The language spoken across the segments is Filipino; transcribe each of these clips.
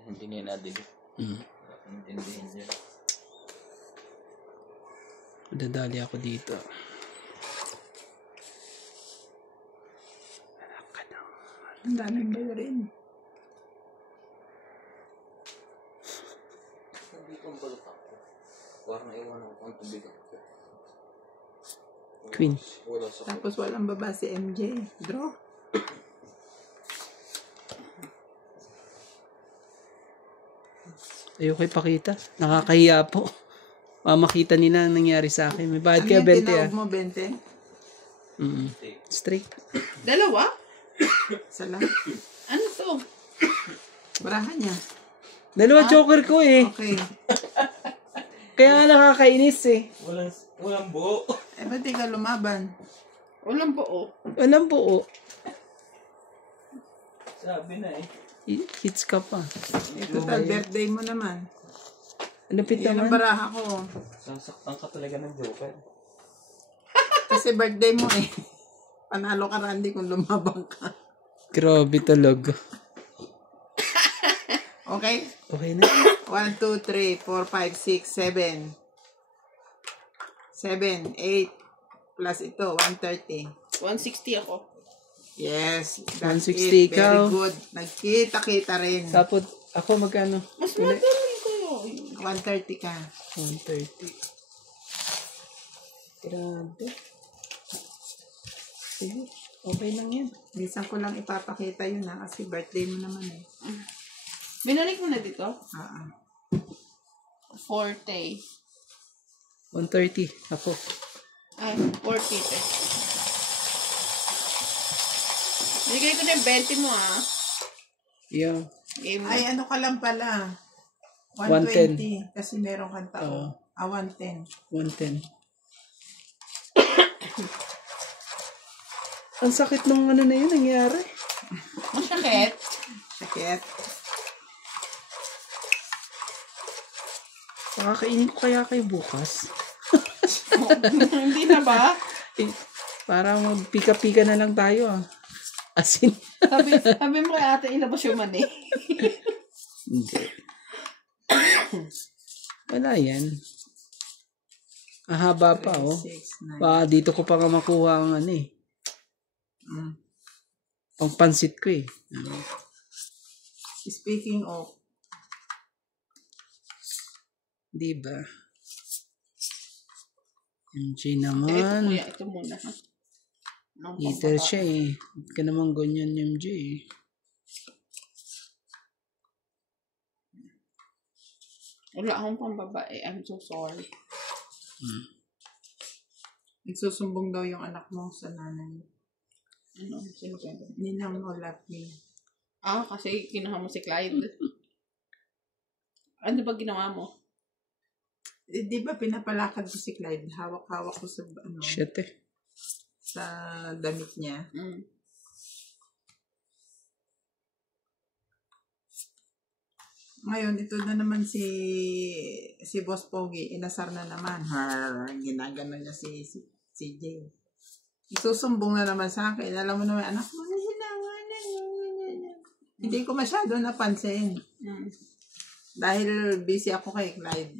Hindi niya nadili. Intindihin niya. Dadali ako dito. Ang daming bayarin. Hindi kong balot ako. Parang iwan ako ang tubig ako. Queen. Wala sa Tapos walang baba si MJ. Draw. Ayoko ipakita. Nakakahiya po. Makita nila ang nangyari sa akin. May bayad kaya 20 tinawag mo, 20? Straight. Dalawa? Isa lang. Ano to? Barahan niya. Dalawa joker ko eh. Okay. Kaya nga nakakainis eh. Walang buo. Ba't di ka lumaban? Walang buo. Walang buo. Sabi na eh. Hits ka pa. Total, birthday mo naman. Lupit Yan ang naman. baraha ko. Sasaktan ka talaga ng joker. Kasi birthday mo eh. Panalo ka, Randy, kung lumabang ka. Grabe talaga. Okay? Okay na. 1, 2, 3, 4, 5, 6, 7. 7, 8. Plus ito, 130. 160 ako. Yes. That's 160 it. ikaw. Very good. Nagkita-kita rin. Tapos ako magkano? Mas madami ko yun. 130 ka. 130. Grabe. Sige. Okay lang yan. Minsan ko lang ipapakita yun ha. Kasi birthday mo naman eh. Binalik mo na dito? Forte. 130. Ako. Ay, 40 te. Binigay ko na yung 20 mo ah. Yeah. Game Ay, ano ka lang pala. 110. 120. Kasi meron kang tao. 110. 110. Ang sakit nung ano na yun nangyari. Masakit. Sakit. Pakakainin ko kaya kayo bukas. Hindi na ba? Para magpika-pika na lang tayo ah. Asin. Sabi mo kay ate, ilabas yung mani. Hindi. Wala yan. Ahaba pa oh. 6, 9. Dito ko pa nga makuha ang ano eh. Pangpansit ko eh. Speaking of, Diba? MJ Ito naman. kuya, ito muna ha. Eater siya eh. Ba't ka naman ganyan MJ eh. Wala akong pambabae. I'm so sorry. nagsusumbong daw yung anak mo sa nanay. Ano? Sino ba? Ninang mo love me. Kasi kinuha mo si Clyde. Ano ba ginawa mo? Di ba pinapalakad ko si Clyde? Hawak-hawak ko sa Shit eh. sa damit niya. Ngayon, ito na naman si Boss Pogi. Inasar na naman. Ginagano niya si Jay. Isusumbong na naman sa akin. Alam mo naman, anak mo, hindi ko masyado napansin. Dahil busy ako kay Clyde.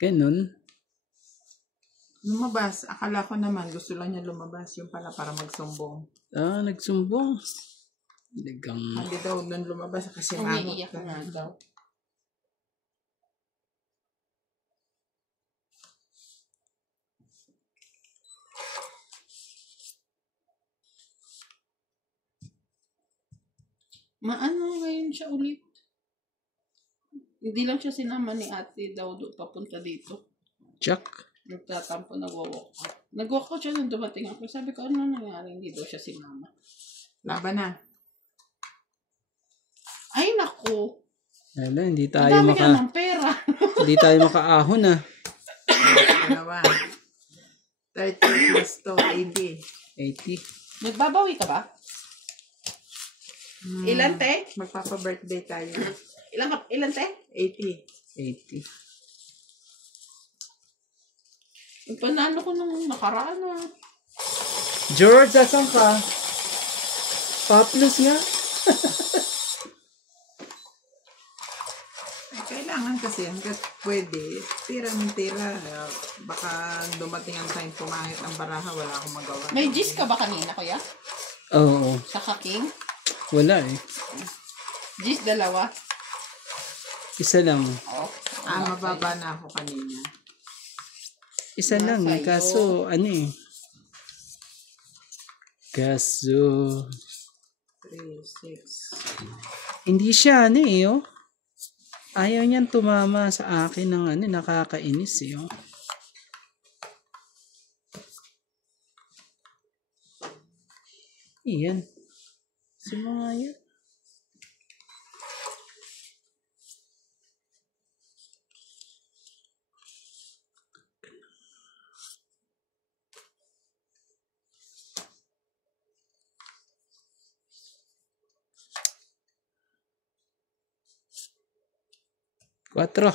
Ganun. Lumabas. Akala ko naman, gusto lang niya lumabas. Yung pala para magsumbong. Nagsumbong. Ligang. Hindi daw nun lumabas kasi Umiiyak na daw. Maano ngayon siya ulit? Hindi lang siya sinama ni ate daw doon papunta dito. Chuck. Nagtatampo, nag-walk. Nag-walk ko siya nung dumating ako. Sabi ko, ano nangyari? Hindi daw siya sinama. Laban na. Ay, naku. Wala, hindi Ang tayo dami ka ng pera. hindi tayo makaahon ah. Dalawa. 30 plus to 80. 80. Nagbabawi ka ba? Ilan, te? Magpapa-birthday tayo. Ilan, te? 80. 80. Yung panalo ko nung nakaraan George, asan ka? Paplos nga. Ay, kailangan kasi hanggat pwede, tira ng tira. Baka dumating ang time pumangit ang baraha, wala akong magawa. May gis ka ba kanina, kuya? Oo. Sa kaking? Wala eh. Gis, dalawa. Isa lang. Oh. Mababa na ako kanina. Isa lang eh. Sa'yo. Kaso, ano eh. Kaso, 3, 6. hindi siya ano eh, oh. Ayaw niyan tumama sa akin ng ano, nakakainis eh, oh. Iyan. Si mga yan. Cuatro.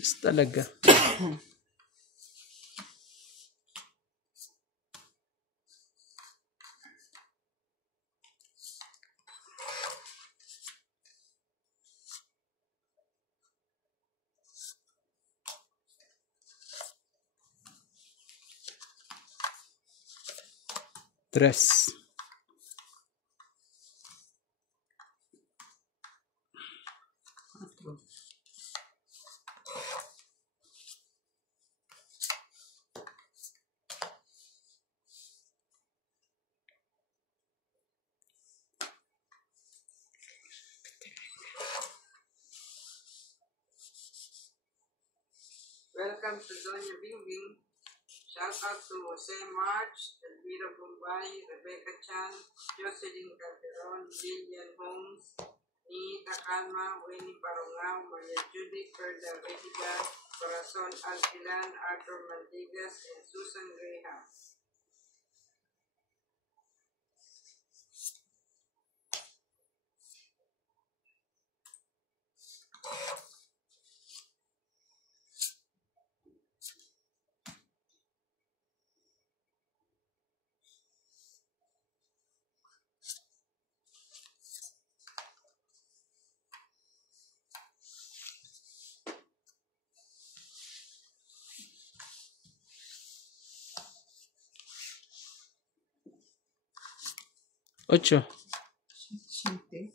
Yes, talaga. Tres. Welcome to Doña Bingbing. Shout out to Jose March, Elvira Bombay, Rebecca Chan, Jocelyn Calderon, Lilian Holmes, Nita Calma, Winnie Parongao, Maria Judy, Perla Regiga, Corazon Alquilan, Arthur Maldigas, and Susan Graham. Ocho. Siyempre.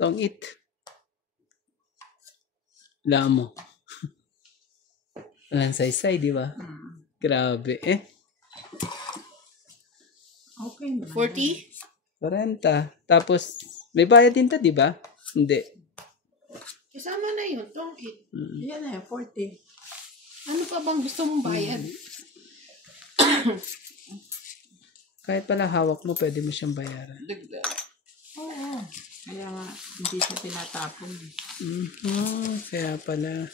Tong it. Wala mo. Walang saysay, di ba? Grabe eh. Okay na. 40? 40. Tapos, may bayad din to, di ba? Hindi. Kasama na yun, tong it. Yan na, 40. Ano pa bang gusto mong bayad? Kahit pala hawak mo, pwede mo siyang bayaran. Dagdag. Oo. Kaya nga, hindi siya tinatapon. Kaya pala.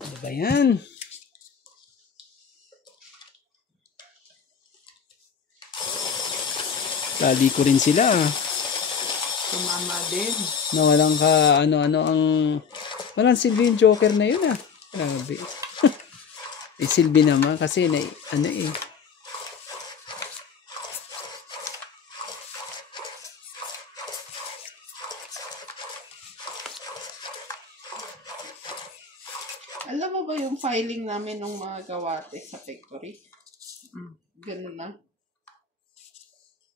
Ano ba yan? Tali ko rin sila. Tumama din. Na walang ka, ano-ano ang... Walang silbi yung joker na yun ah. Grabe. Eh, silbi naman kasi na, ano eh. Alam mo ba yung filing namin ng mga gawate sa factory? Ganun lang.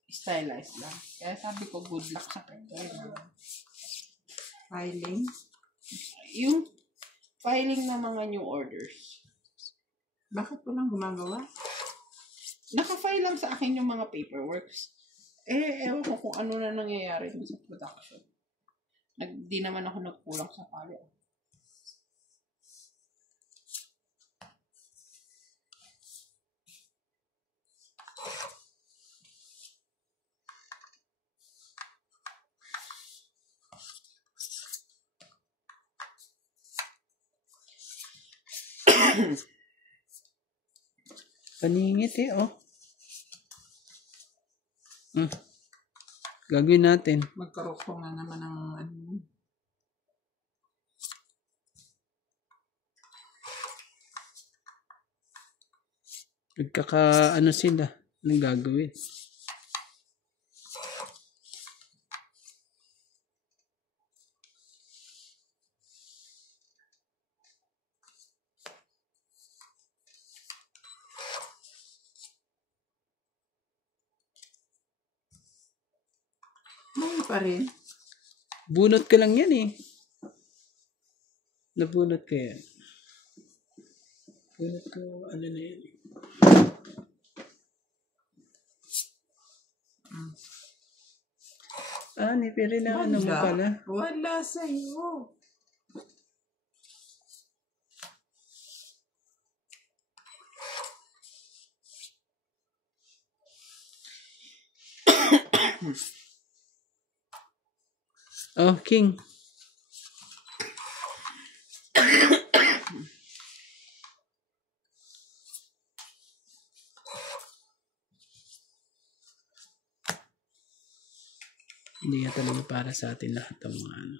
Stylized lang. Kaya sabi ko, good luck sa factory. Filing. Yung filing ng mga new orders. Bakit ko lang gumagawa? Naka-file lang sa akin yung mga paperworks. Ewan ko kung ano na nangyayari dun sa production. Di naman ako nagkulang sa file. Paningit oh. Gagawin natin. Magkarokong na naman ng ano. Ano sila? Anong gagawin? May pa rin. Bunot ko lang yan eh. Nabunot ko yan. Bunot ko, ano na yan. Nipiri na ano mo pala. Wala sa'yo. Oh, King. Hindi nga talaga para sa atin lahat ng mga ano.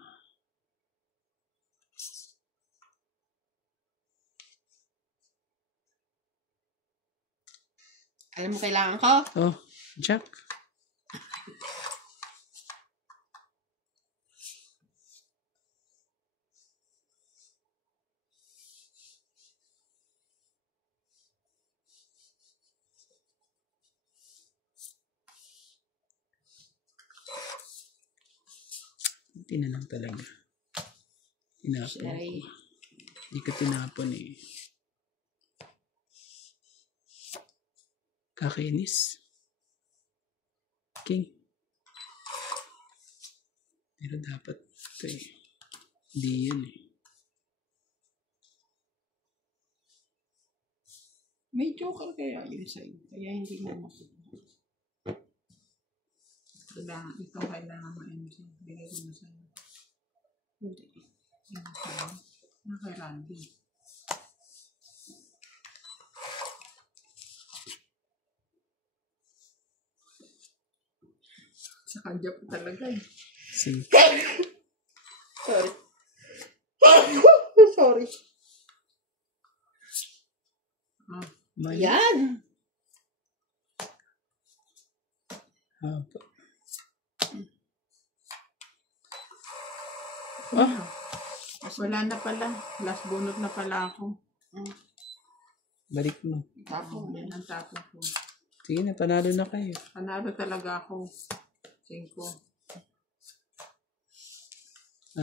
Alam mo kailangan ko? Oh, Jack. Hindi na lang talaga. Tinapon ko. Hindi ko tinapon eh. Kakainis. King. Pero dapat ito eh. Hindi yan eh. May joker kaya yun sa'yo. Kaya hindi mo makuha. Kailangan, ito kailangan ma-MG. Bigay ko na sa'yo. Hindi. Yan sa'yo. Na kay Randy. Sa kanya po talaga eh. Sige. Sorry. Sorry. May Yan! haba. Wala na pala. Last bunot na pala ako. Balik mo. Tapos, yan ang tapos ko. Sige na, panalo na kayo. Panalo talaga ako. 5.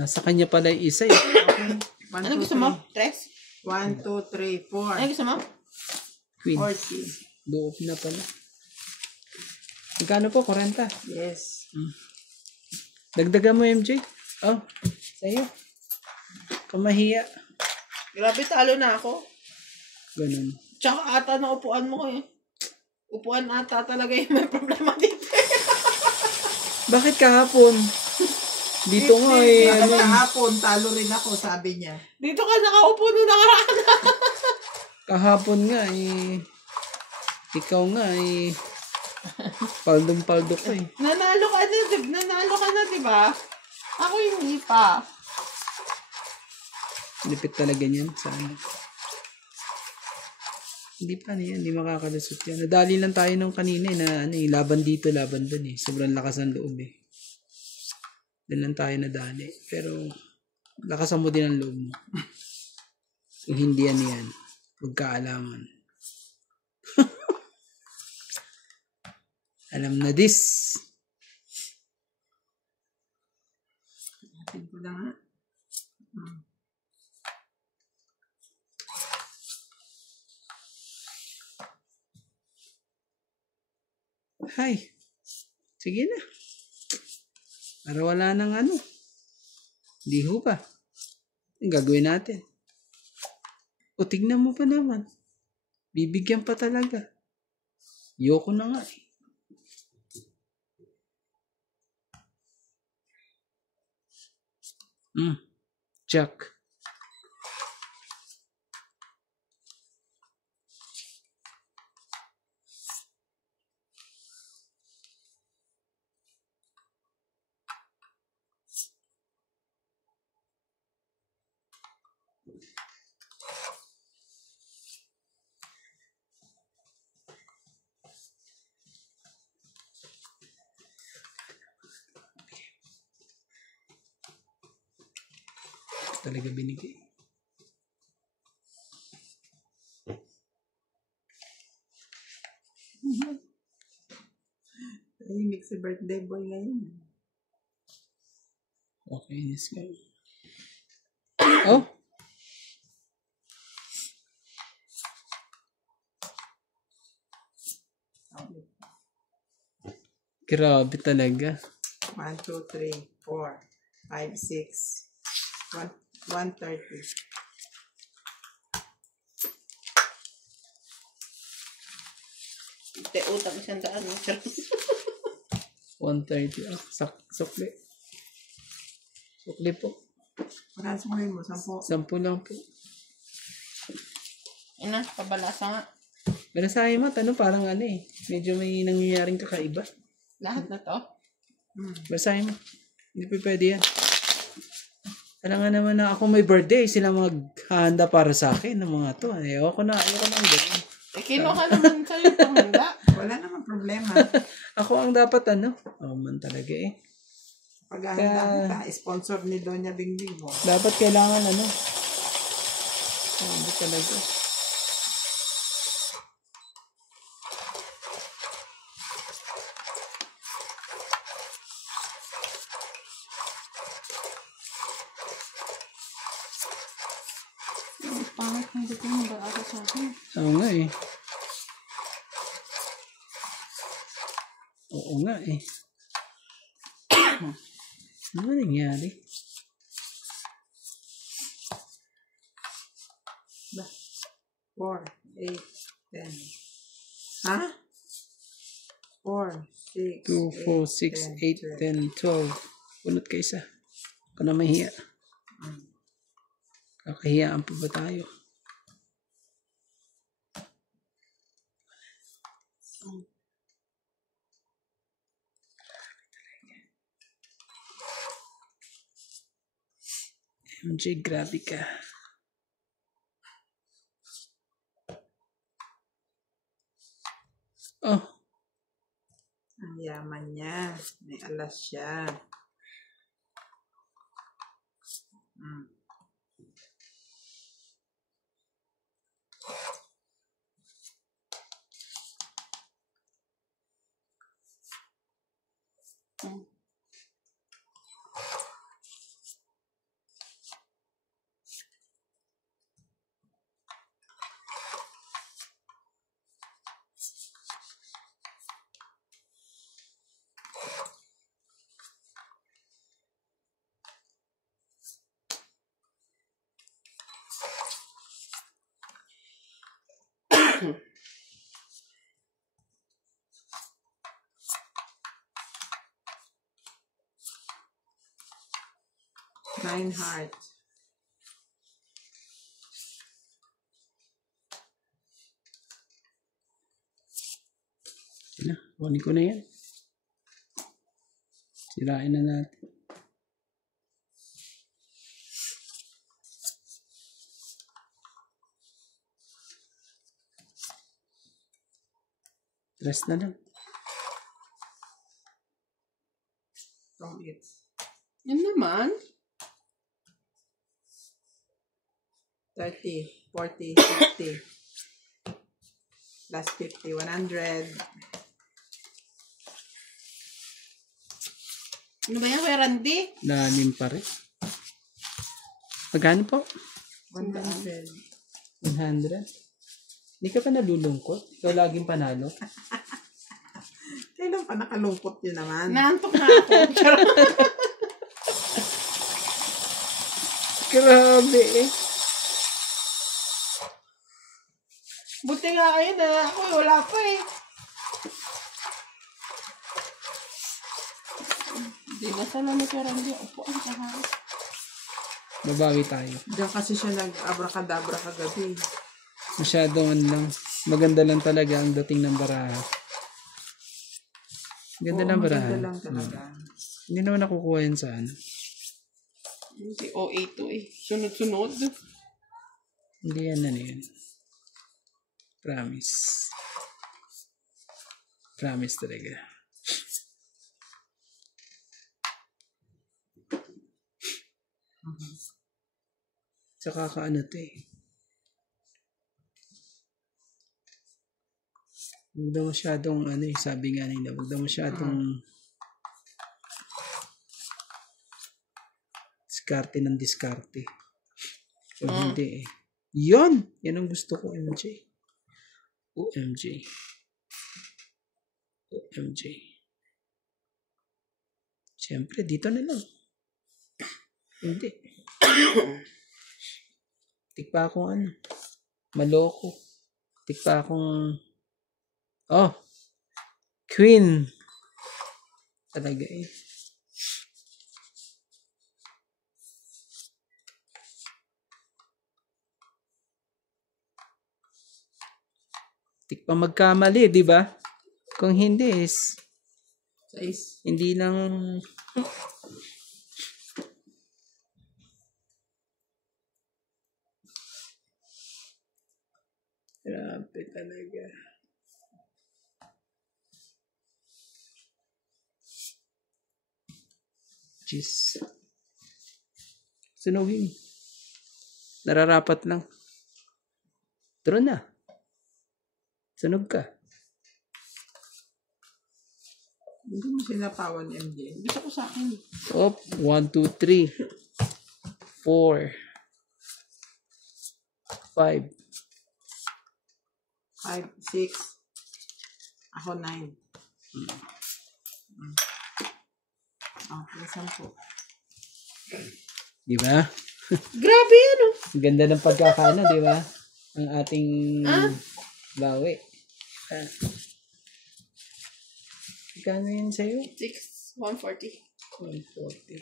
Sa kanya pala yung isa eh. Okay. 1, Ano 2, gusto mo? 3. 3? 1, 2, 3, 4. Ano gusto mo? Queen. 40. Buop na pala. Magkano po? 40. Yes. Dagdagan mo, MJ. Oh, sa'yo. Kamahiya. Grabe, talo na ako. Ganun. Tsaka ata na upuan mo eh. Upuan ata talaga yung may problema dito. Bakit kahapon? Dito nga eh. Ano, Kahapon, talo rin ako, sabi niya. Dito ka nakaupo nung nakaraan. kahapon nga eh. Ikaw nga eh. Paldong-paldo ko eh. Nanalo ka na, di ba? Ako hindi pa. Lipit talaga niyan sa ano. Hindi pa niyan, hindi makakalusot yan. Nadali lang tayo nung kanina eh, na ano eh, laban dito, laban dun eh. Sobrang lakas ng loob eh. Doon lang tayo nadali. Pero, lakasan mo din ang loob mo. So, hindi yan. Magkaalaman. Alam na this. Atin ko lang ha. Hay. Sige na. Para wala nang ano. Hindi ho pa. Ang gagawin natin. O, tignan mo pa naman. Bibigyan pa talaga. Yoko na nga eh. Jack. Talaga binigay. Tahimik si birthday boy ngayon. Okay, let's go. Oh! Grabe talaga. 1, 2, 3, 4, 5, 6, 130. Te, utang 100. 130. Ah, sukli. Sukli po. Parang sumahin mo, 10. 10 lang po. Ina, pabalasa nga. Pero sa akin mo, parang ano eh. Medyo may nangyayaring kakaiba. Lahat na to? Basahin mo. Hindi pa pwede yan. Kailangan naman na ako may birthday. Sila maghahanda para sa akin ng mga to. Ayoko na ganyan. Eh, kinuha naman sa'yo itong handa. Wala naman problema. Ako ang dapat man talaga eh. Paghahanda kita, sponsor ni Doña Bingbing mo. Dapat kailangan hindi talaga. Pangit ng dito mo ba ako sa akin? Oo nga eh. Oo nga eh. Ano ba nangyari? 4, 8, 10. Ha? 4, 6, 2, 4, 6, 8, 10, 12. Bunot ka isa. Ako na mahiya. Kakahiyaan pa ba tayo? MJ, grabe ka. Oh. Ang yaman niya. May alas siya. Nine heart. Sila, kunin ko na yan. Sirain na natin. Rest na lang. Yan naman. 30, 40, 60. Plus 50, 100. Ano ba yan, Kuya Randy? Lalim pa rin. Magkano po? 100. 100? Hindi ka pa nalulungkot? Ikaw laging panalo? Kailan pa nakalungkot yun naman? Naantok na ako. Charot. Grabe eh. Buti nga kayo na ako, wala pa eh. Hindi na sana ni Kuya Randy. Upo ang tahan. Babawi tayo. Diyan kasi siya nag-abracadabra kagabi. Masyadong lang. Maganda lang talaga ang dating ng baraha. Ganda ng baraha. Maganda lang talaga. Hindi naman nakukuha yan sa ano. Hindi OA to eh. Sunod-sunod. Hindi yan ano yun. Promise. Promise talaga. Tsaka kaano to eh. Huwag daw masyadong ano eh, sabi nga nila, huwag daw masyadong diskarte ng diskarte. O hindi eh. Yun! Yan ang gusto ko, MJ. OMG. OMG. Siyempre, dito na lang. Hindi. Tikpa akong ano. Maloko. Tikpa akong oh. Queen. Talaga eh. Tikpa magkamali, di ba? Kung hindi is hindi lang grabe talaga. Jeez. Sunugin. Nararapat lang. Turo na. Sunog ka. Hindi mo sinatawan, MJ. Gusto ko sa akin. Op. 1, 2, 3. 4. 5. 5, 6. Ako 9. Okay, 10. Di ba? Grabe yan oh. Ganda ng pagkakaano, di ba? Ang ating bawi. Kano yun sa'yo? 6, 140. 140.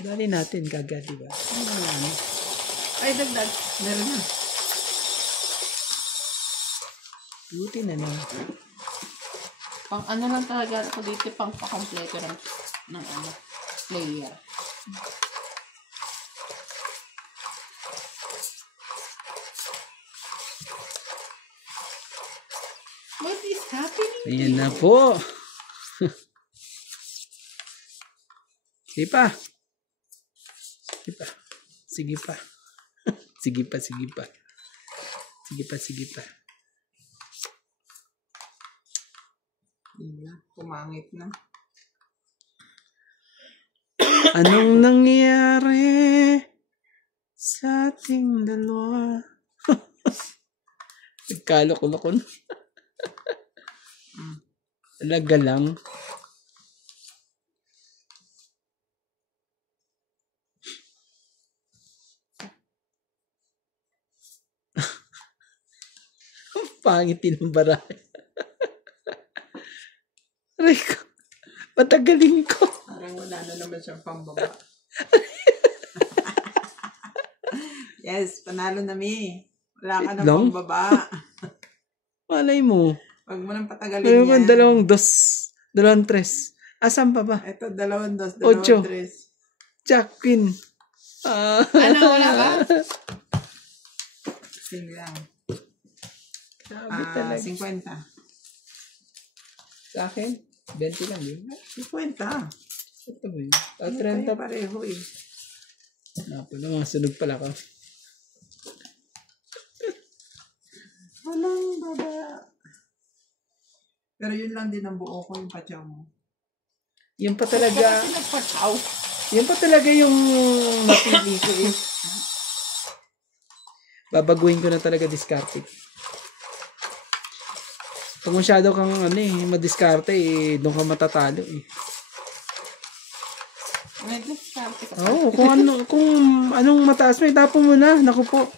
Dali natin kagad, di ba? Ano? Ay, dagdag. Meron na. Buti na lang. Pang ano lang talaga ako dito, pang pakompleto ng ano, player. What is happening? Ayan na po. Sige pa. Sige pa. Sige pa. Sige pa, sige pa. Sige pa, sige pa. Pumangit na. Anong nangyari sa ating dalawa? Nagkaloko-loko na. Talaga lang. Pangit din ang barahe. Rico, patagaling ko. Parang wala na naman siyang pambaba. Yes, panalo na mi. Wala ka na Lang? pambaba. Malay mo. Wag mo nang patagalin Ano yan. man, dalawang dos. Dalawang tres. Asan pa ba? Ito, 2, 2, Ocho. 3. Jack Queen. Ah. Ano, wala ba? Sing lang. Sabi talaga. 50. Sa akin, 20 lang yun. 50. Ito ba yun? Ano 30 tayo pareho eh. Pala, mga sunog pala ka. Walang baba. Pero yun lang din ang buo ko, yung patyaw mo. Yun pa talaga. Kasi nagpatyaw. Yun pa talaga yung napili ko eh. Babaguhin ko na talaga diskarte. Pag masyado kang madiskarte eh, doon ka matatalo eh. May diskarte ka. Oo, kung anong mataas mo, itapon mo na. Naku po.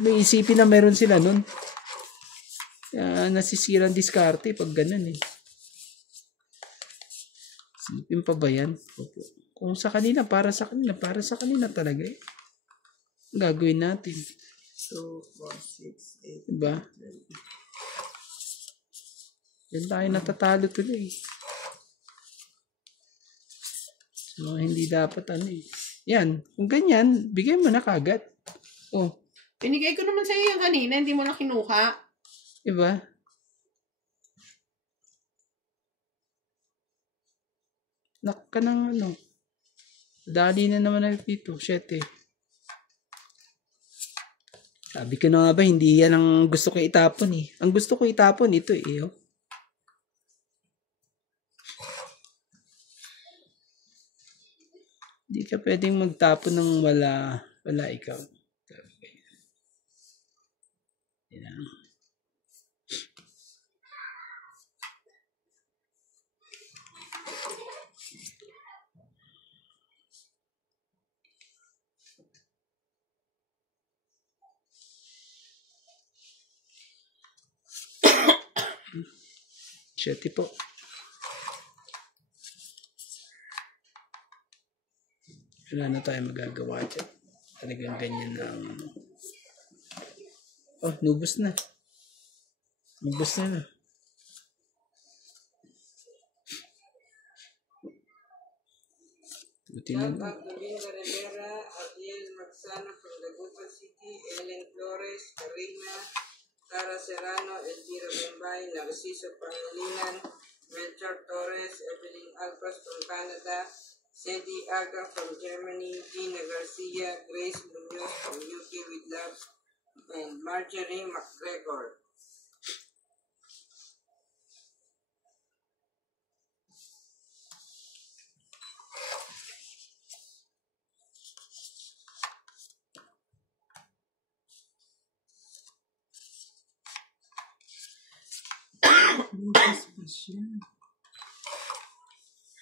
May isipin na meron sila nun. Nasisirang diskarte pag ganun eh. Isipin pa ba yan? Opo. Kung sa kanila, para sa kanila talaga eh. Ang gagawin natin. 2, 4, 6, 8. Diba? Yan tayo natatalo tuloy. So, hindi dapat eh. Yan. Kung ganyan, bigay mo na kagad. Oh. Pinigay ko naman sa'yo yung kanina, hindi mo na kinuha. Diba? Ka ng dali na naman na dito. 7. Sabi ko na nga ba, hindi yan ang gusto ko itapon eh. Ang gusto ko itapon, ito eh. Oh. Hindi ka pwedeng magtapon ng wala ikaw. Yan. Siyete po. Wala na tayo magagawa dyan. Talagang ganyan lang. Oh, nubos na. Nubos na. Buti na. Shout out to Linda Rivera, Ariel Magsano from Dagupan City, Ellen Flores, Karina, Tara Serrano, Elvira Bombay, Narciso Pangilinan, Melchor Torres, Evelyn Alpas from Canada, Sedi Aga from Germany, Gina Garcia, Grace Munoz from UK with Love, and Marjorie McGregor.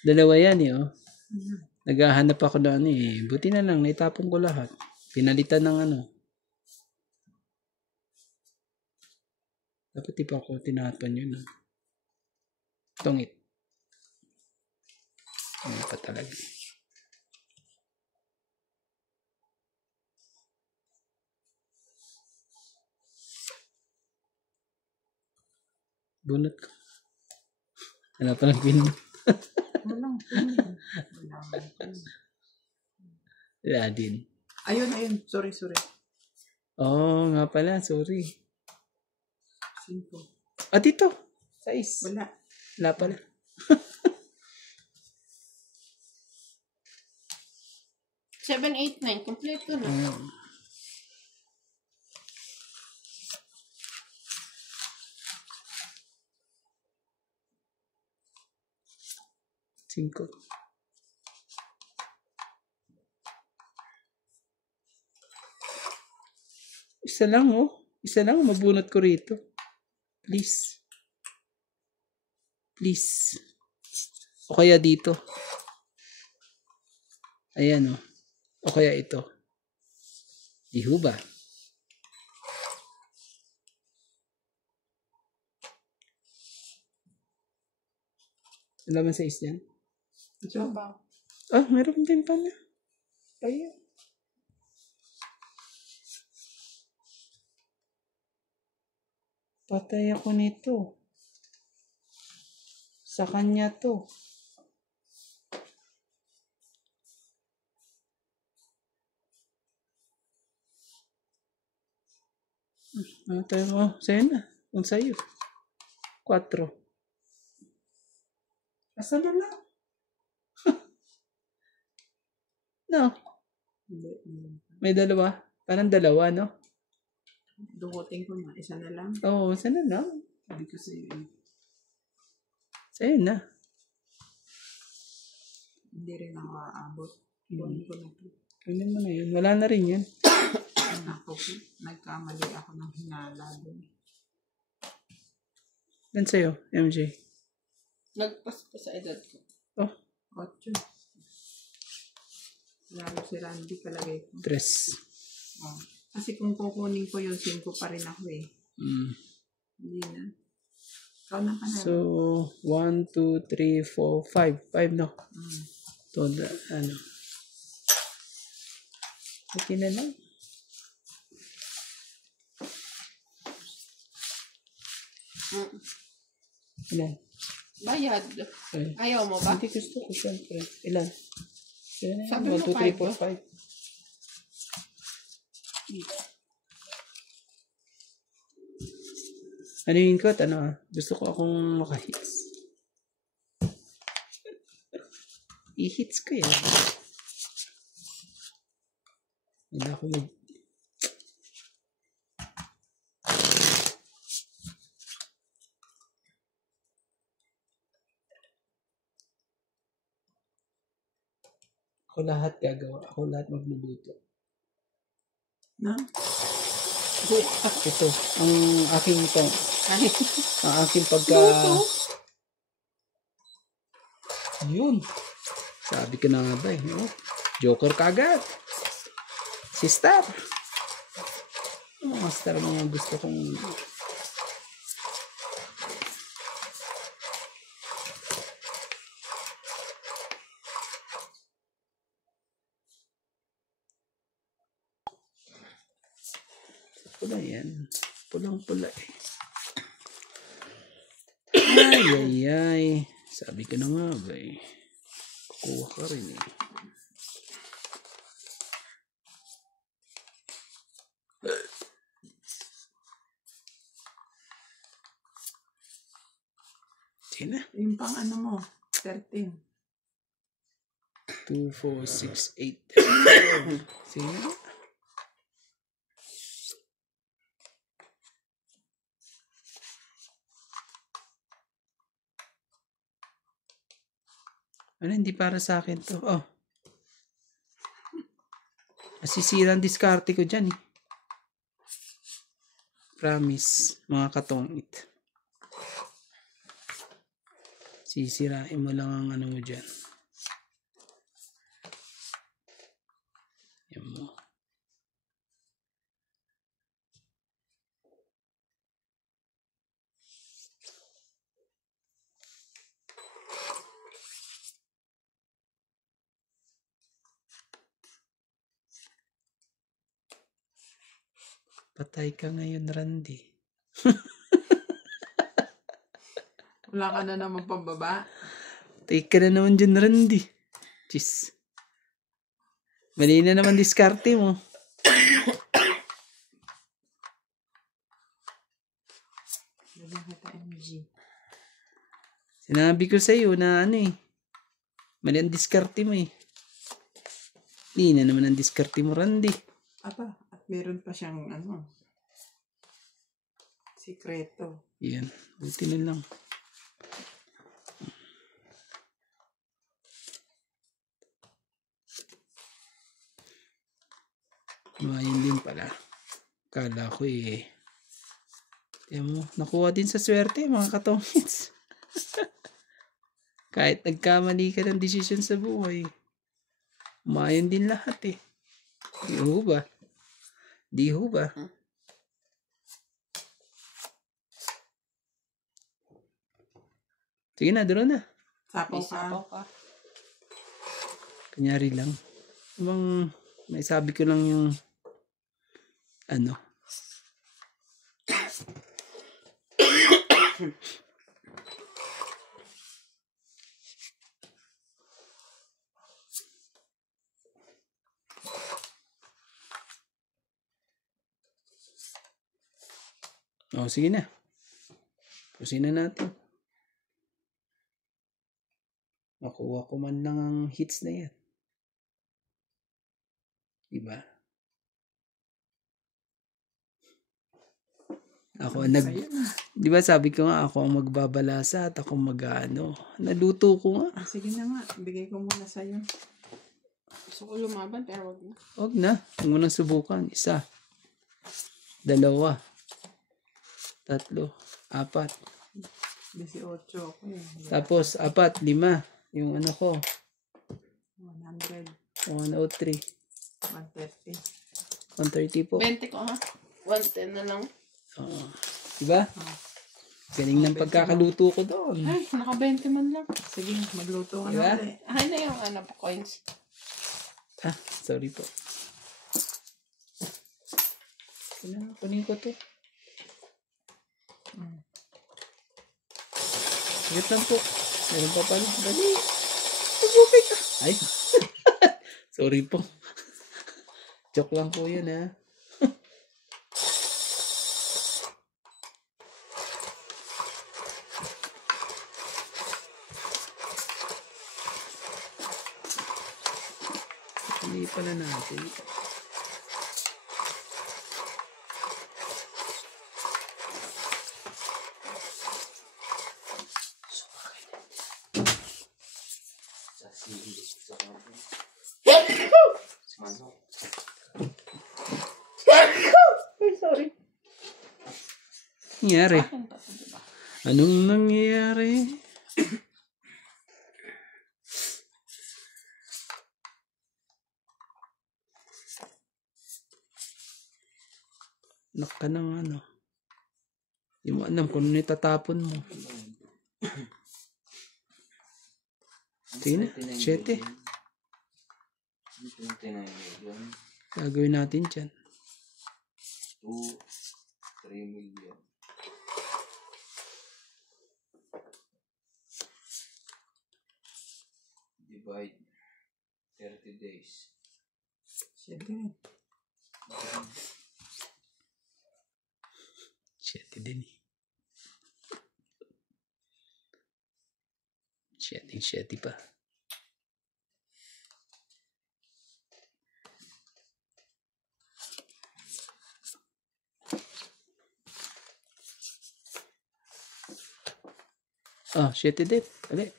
Dalawa yan eh, oh. Naghahanap ako na buti na lang, naitapon ko lahat. Pinalitan ng Dapat di pa ako tinapan yun, ah. Tungit. Ano pa talaga. Bunot ko. Wala pa lang pin. Wala din. Ayun. Sorry. Oo, nga pala. Sorry. 5. Ah, dito. 6. Wala. Wala pala. 7, 8, 9. Kompleto na. Cinco. Isa lang, oh. Isa lang, mabunot ko rito. Please. Please. O kaya dito. Ayan, oh. O kaya ito. Di ho ba? Wala man sa isyan? Ito ba? Ah, meron din pala. Ayan. Patay ako nito. Sa kanya to. Ano tayo mo? Sa'yo na. Kung sa'yo. 4. Asa na lang? No. Hindi. May dalawa. Parang dalawa, no? Dugutin ko na. Isa na lang. Oo, sana na. Sabi ko sa'yo. Sa'yo na. Hindi rin ako aabot. Kunin ko na to. Kunin mo na yun. Wala na rin yan. Ako po. Nagkamali ako ng hinala doon. Yan sa'yo, MJ. Nagpas pa sa edad ko. Oh, 8. Lalo si Randy palagay ko. 3. Oh. Kasi kung kukunin ko yung 5 pa rin ako eh. Hindi na. Ikaw na ka na. So, 1, 2, 3, 4, 5. 5, no? To, ano. Okay na lang. Ilan? Bayad. Ay. Ayaw mo ba? Hindi gusto ko, syempre. Ilan? Ilan? Sabi mo 1, 2, 3, 5, 4, 5. Ano yun ko? Ano? Gusto ko akong makahits. I-hits ko yan. Hindi ako mag... Ako lahat gagawa. Ako lahat magluluto. Na? Ito, ang aking ito. Ay. Ang aking pagka... Yun. Sabi ko na nga ba eh. Oh, Joker kagad. Si Star. Mga Star mga gusto kong... Pula yan. Pulang-pula eh. Ay, ay, ay. Sabi ko na nga ba eh. Kukuha ka rin eh. Sige na. Yung pang ano mo, 13. 2, 4, 6, 8. Sige na. Ano, hindi para sa akin to. Oh. Nasisira ang diskarte ko dyan eh. Promise, mga katongit. Sisirain mo lang ang ano mo dyan. Yan mo. Patay ka ngayon, Randy. Wala ka na naman pambaba. Patay ka na naman dyan, Randy. Jeez. Mali na naman diskarte mo. Lagyan kita MG. Sinabi ko sa'yo na ano eh. Mali ang diskarte mo eh. Hindi na naman ang diskarte mo, Randy. Aba, at meron pa siyang ano, sikreto. Yan. Buti na lang. Mayan din pala. Kala ko eh. Tiyan mo, nakuha din sa swerte mga katongits. Kahit nagkamali ka ng desisyon sa buhay. Mayan din lahat eh. Di ho ba? Di ho ba? Sige na, doon na. Sapaw ka. Kanyari lang. Ibang, may sabi ko lang yung ano. Oh, sige na. Pusin na natin. Makuha ko man lang ang hits na yan. Diba? Ako di ba sabi ko nga ako ang magbabalasa at ako mag-ano. Naluto ko nga. Sige na nga, bigay ko muna sa'yo. Gusto ko lumaban, pero wag na. Huwag na. Huwag mo nang subukan. 1, 2, 3, 4. 18 ako eh. Tapos 4, 5. Yung ano ko. 100, 103. 130. 130 po. 20 ko ha? 110 na lang. Oo. Diba? Galing ng pagkakaluto ko doon. Ay, naka-20 man lang. Sige, magluto ka Diba? na ulit. Ay na yung ano, coins. Sorry po. Kunin ko to. Wait lang po. Meron pa pala. Dali. Tubig ka. Ay. Sorry po. Joke lang po yun ha. Hindi pala natin. Sa sili, sa kapo. Manok. Ay, sorry. Nangyari? Akin pa to, diba? Anong nangyayari? Naka ng ano. Hindi mo alam kung ano itatapon mo. Sige na, 7. 29 million. Gagawin natin dyan. 2, 3 million. Divide 30 days. Sige. 7 din eh. 7 pa. Ah, 7 din. Ulit.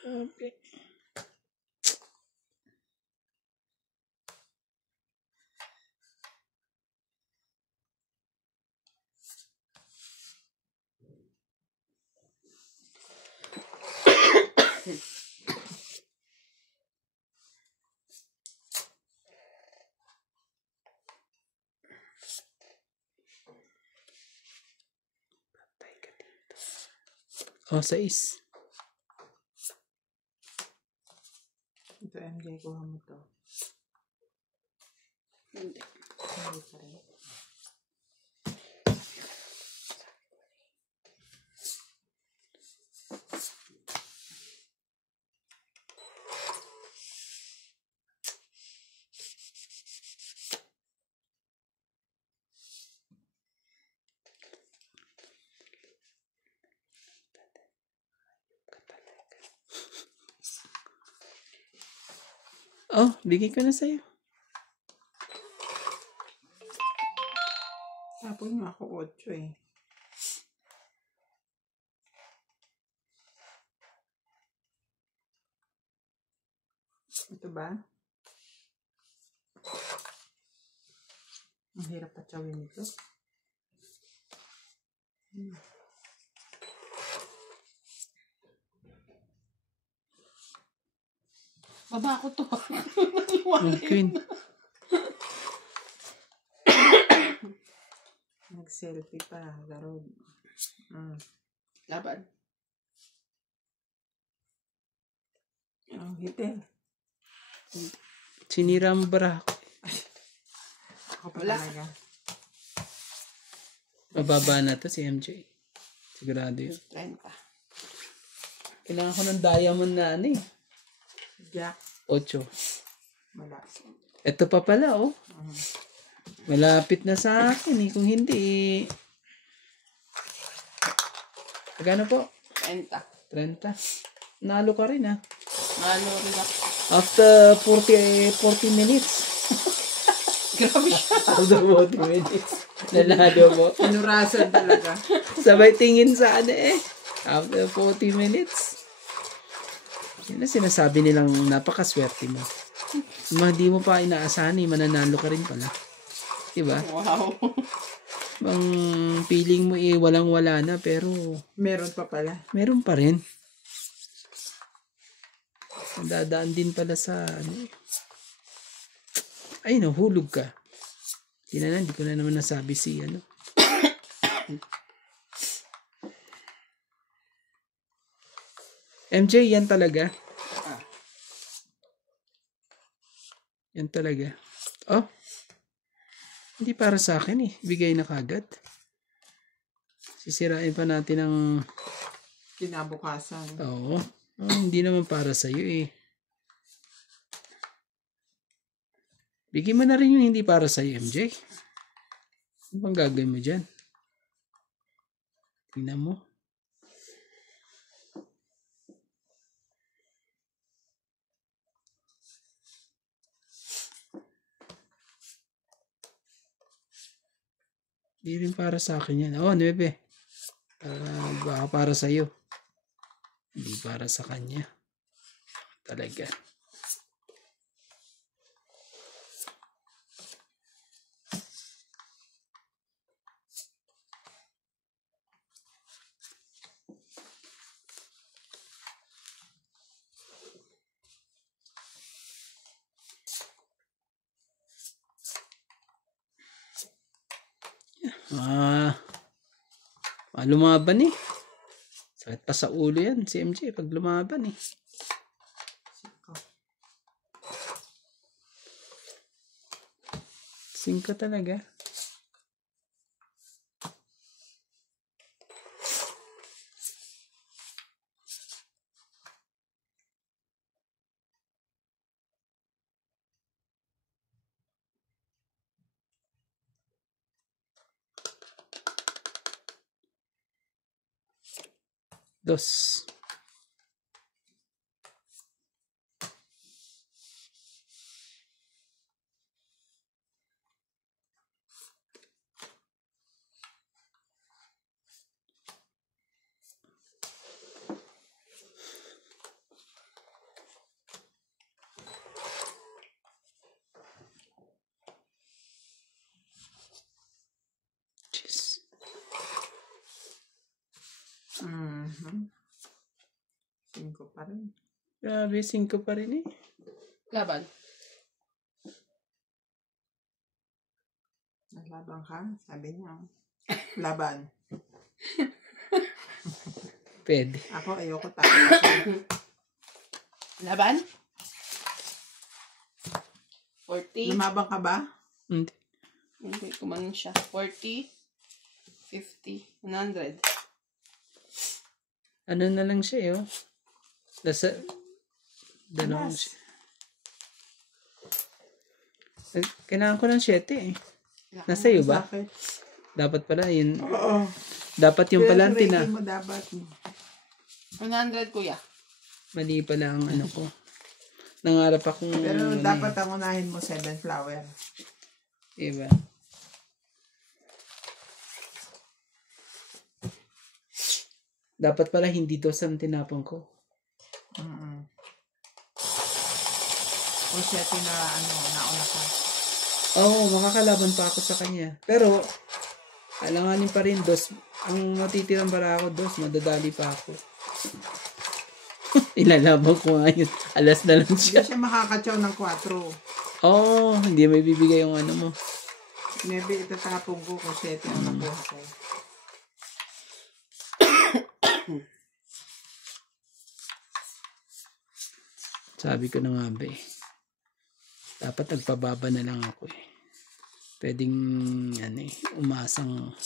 Grabe. Patay ka dito. Oh, 6. Ito, MJ, kuha mo to. Hindi. Hindi pa rin. Oh, bigay ko na sa'yo. Tapos nga ako 8 eh. Ito ba? Ang hirap patsawin ito. Baba ko to. Ang queen. Nag-selfie pa. Garod. Laban. Ang hitin. Sinira mo bara. Ako pa Wala. talaga. Mababa na to si MJ. Sigurado yun. 30. Kailangan ko ng diamond na ano eh. Jack. 8. Wala. Ito pa pala oh. Malapit na sa akin eh. Kung hindi magkano po? 30. 30. Nalo ka rin ah. Nalo rin ako. After 40 minutes. Grabe siya. After 40 minutes. Nanalo mo. Inurasan talaga. Sabay tingin sa ano eh. After 40 minutes. Yun ang sinasabi nilang napakaswerte mo. Hindi mo pa inaasahan eh. Mananalo ka rin pala. Diba? Wow. Ang feeling mo eh walang-wala na pero Meron pa pala. meron pa rin. Dadaan din pala sa ano. Ay, nahulog ka. Hindi ko na naman nasabi si ano. MJ, yan talaga. Yan talaga. Oh. Hindi para sa akin eh. Bigay na kagad. Sisirain pa natin ang... Kinabukasan. Oo. Hindi naman para sa iyo eh. Bigyan mo na rin yung hindi para sa iyo, MJ. Ano bang gagawin mo dyan? Tingnan mo. Hindi rin para sa akin yan. Oh, 9. Baka para sa iyo. Hindi para sa kanya. Talaga. Lumaban eh. Sakit pa sa ulo yan si MJ pag lumaban eh. 5 talaga. Dos. Jeez. 5 pa rin. Grabe, 5 pa rin eh. Laban. Naglaban ka? Sabi niya. Laban. Pwede. Ako, ayoko tayo. Laban? 40. Lumabang ka ba? Hindi. Hindi, kumanon siya. 40, 50, 100. Ano na lang siya eh, oh. Nasa dalawang siya. Kailangan ko ng 7 eh. Nasa iyo ba? Bakit? Dapat pala yun. Oo. Dapat yung palante na. Mo dapat. 100 kuya. Mali pala ang ano ko. Nangarap akong... Pero dapat ang unahin mo 7 flower. Diba? Dapat pala hindi 2 ang tinapon ko. O 7 na nauna ka. Oo, makakalaban pa ako sa kanya. Pero, alanganin pa rin 2. Ang matitirang bara ako 2, madadali pa ako. Ilalaban ko nga yun. Alas na lang siya. Hindi siya makakatsaw ng 4. Oo, hindi may bibigay yung ano mo. Maybe itatapong ko kung 7 ang nakuha ko. Sabi ko na nga ba eh. Dapat nagpababa na lang ako eh. Pwedeng ano eh, umasang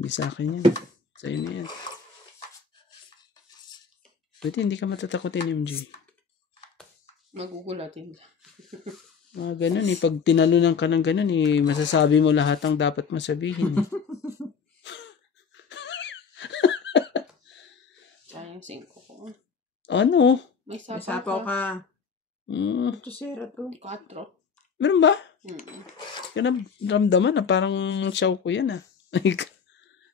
Hindi sa akin yan. Sa'yo na yan. Buti hindi ka matatakotin, MJ. Magugulatin lang. Mga ganun eh. Pag tinalunan ka ng ganun eh, masasabi mo lahat ang dapat mo sabihin eh. Sayang 5 ko. Ano? May May sapaw sapaw ka. ka. Mm, Ito sira to. 4. meron ba? Mm. Kaya ramdaman na parang show ko yan ah.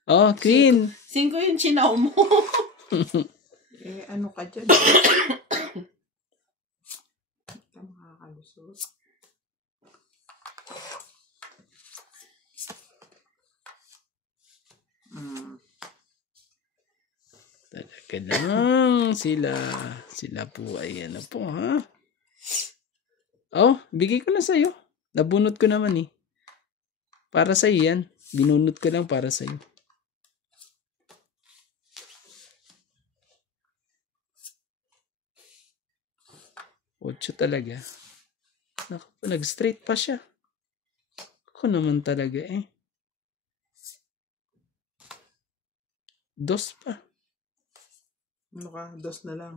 Oh, Queen. 5 yung chinaw mo. Eh, ano ka dyan? Hindi ka makakalusot. Talaga lang sila. Sila po ay ano po ha. Oh, bigay ko na sa'yo. Nabunot ko naman eh. Para sa'yo yan. Binunot ko lang para sa'yo. Ocho talaga. Naku, nag-straight pa siya. Ako naman talaga eh. 2 pa. Ano ka? 2 na lang.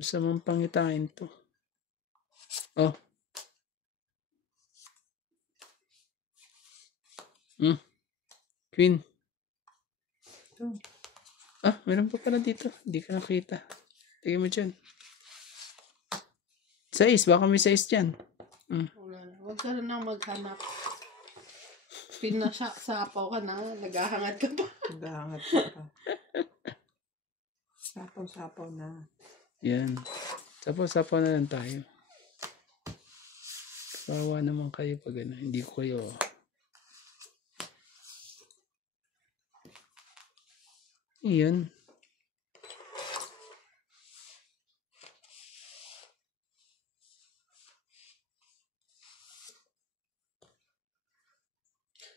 Masamang pangitain to. Oh. Queen. Ito. Ah, meron pa pala dito. Hindi ka nakita. Tingnan mo dyan. 6. Baka may 6 dyan. Wala na. Huwag ka na nang maghanap. Sapaw ka na. Naghahangad ka pa. Naghahangat ka pa. Sapaw-sapaw na. Yan. Sapaw-sapaw na lang tayo. Kawawa naman kayo pag ano. Hindi ko kayo. Iyan.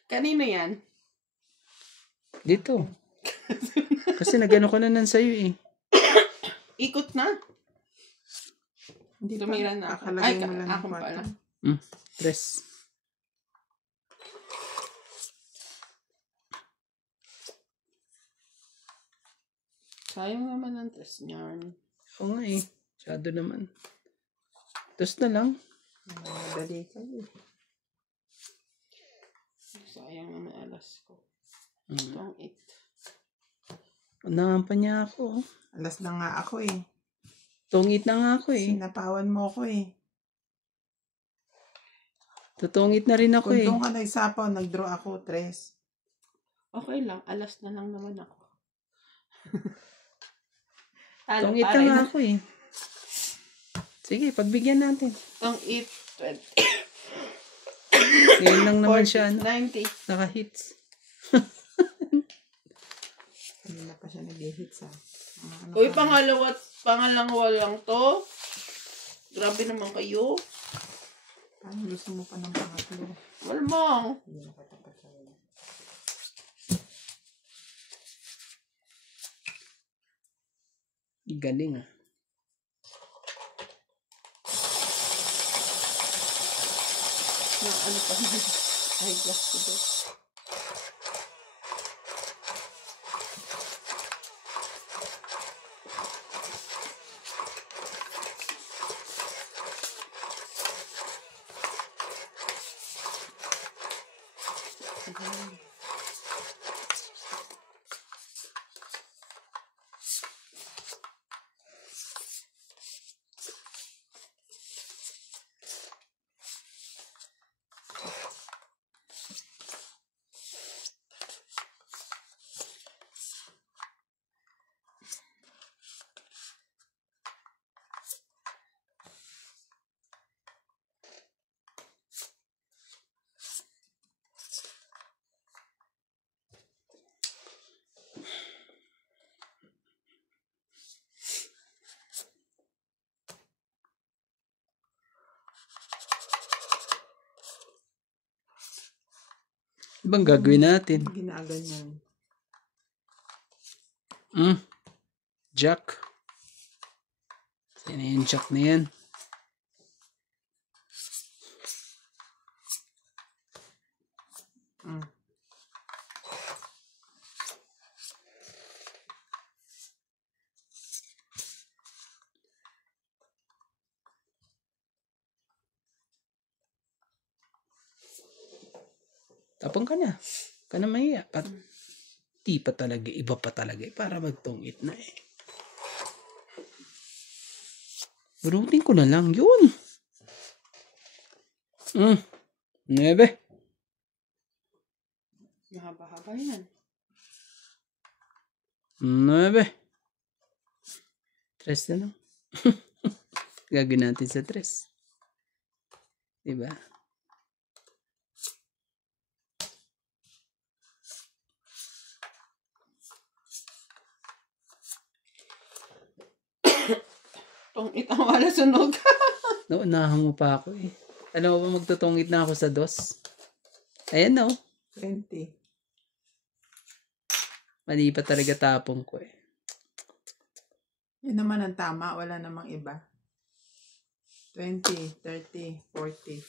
Kanino yan? Dito. Kasi nagano ko na nan sa'yo eh. Ikot na. Hindi Tumira na ako. Ay, Kakalagay mo lang ng ako pala. 3. Sayang naman ang test niyan. Oo nga eh. Masyado naman. 2 na lang. Madali ka eh. Sayang naman alas ko. Mm. Ito ang 8. Unahan pa niya ako. Alas na nga ako eh. Tungit na nga ako eh. Sinapawan mo ako eh. Tutungit na rin ako Kung eh. doon ka nagsapaw, nag-draw ako 3. Okay lang. Alas na lang naman ako. Tungit na nga ako eh. Sige, pagbigyan natin. Ang 8, 20. Ngayon lang naman siya 90. naka-hits. Hindi na pa siya nag-hit sa... Uy, pangalawa lang to. Grabe naman kayo. Paano gusto mo pa ng pangatlo? Malamang. Hindi na katapat sa wala. Galing ah. Na ano pa naman. Eyeglass ko doon. Ibang gagawin natin? Ginaganyan. Jack. Sino yung Jack na yan? Tapon ka na. Ka na mahiya. Di pa talaga. Iba pa talaga. Para magtungit na eh. Burutin ko na lang. Yun. 9. Mahaba-haba yan. 9. 3 na lang. Gagawin natin sa 3. Diba? Tungit ang wala sunog. Naunahan mo pa ako eh. Alam mo ba magtutungit na ako sa 2? Ayan na oh. 20. Mali pa talaga tapong ko eh. Yun naman ang tama. Wala namang iba. 20, 30, 40.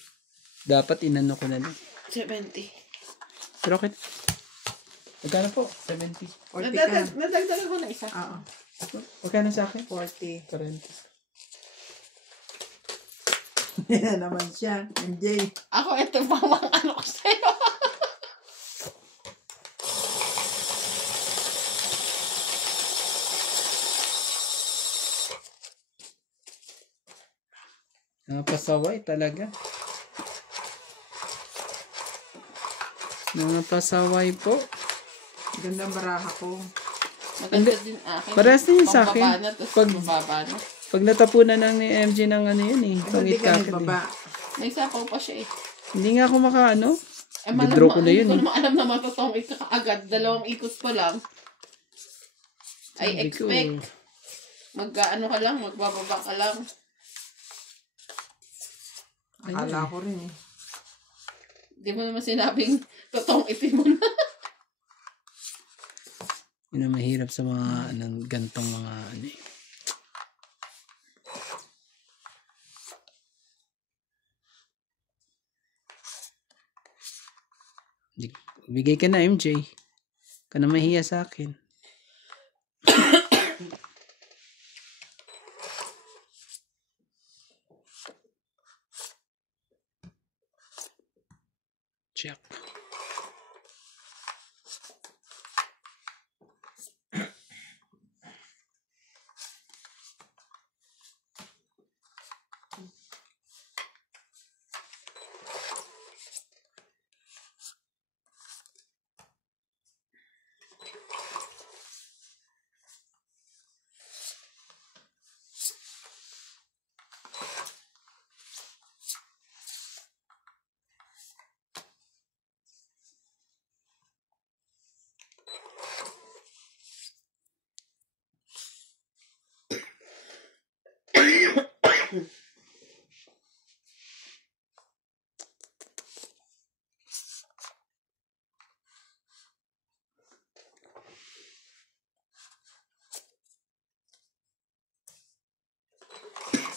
Dapat inano ko na lang. 70. Pero okay. Magkano po? 70. 40 ka. Nadagdagan ko na isa. Oo. Magkano sa akin? 40. 40. Yan naman siya. MJ. Ako, ito pa mga ano ko sa'yo. Napasaway talaga. Napasaway po. Ganda baraha ko. Maganda din akin. Parehas din yun sa akin. Pambaba na, tapos Pag- bumaba na. Pag natapunan ng ni MJ ng ano yun eh. Hindi Pangit ka kakad eh. nagbaba. May sapaw pa siya eh. Hindi nga ako makaano. Malam Withdraw ko na yun Hindi eh. ko naman alam na matutong ito kaagad. 2 ikot pa lang. I Sabi ko, expect. Mag-ano ka lang, magbababa ka lang. Akala ko rin eh. Hindi mo naman sinabing totoong itim mo na. yun ang mahirap sa mga gantong mga ano eh. Bigay ka na MJ. Ka na mahiya sa akin. Check.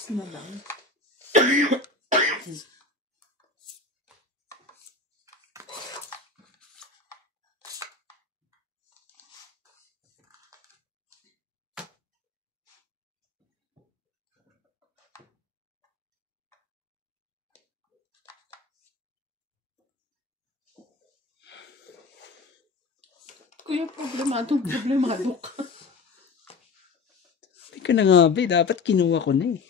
Na lang. Kuya, problemado ka. Hindi ko na nga ba, dapat kinuha ko na eh.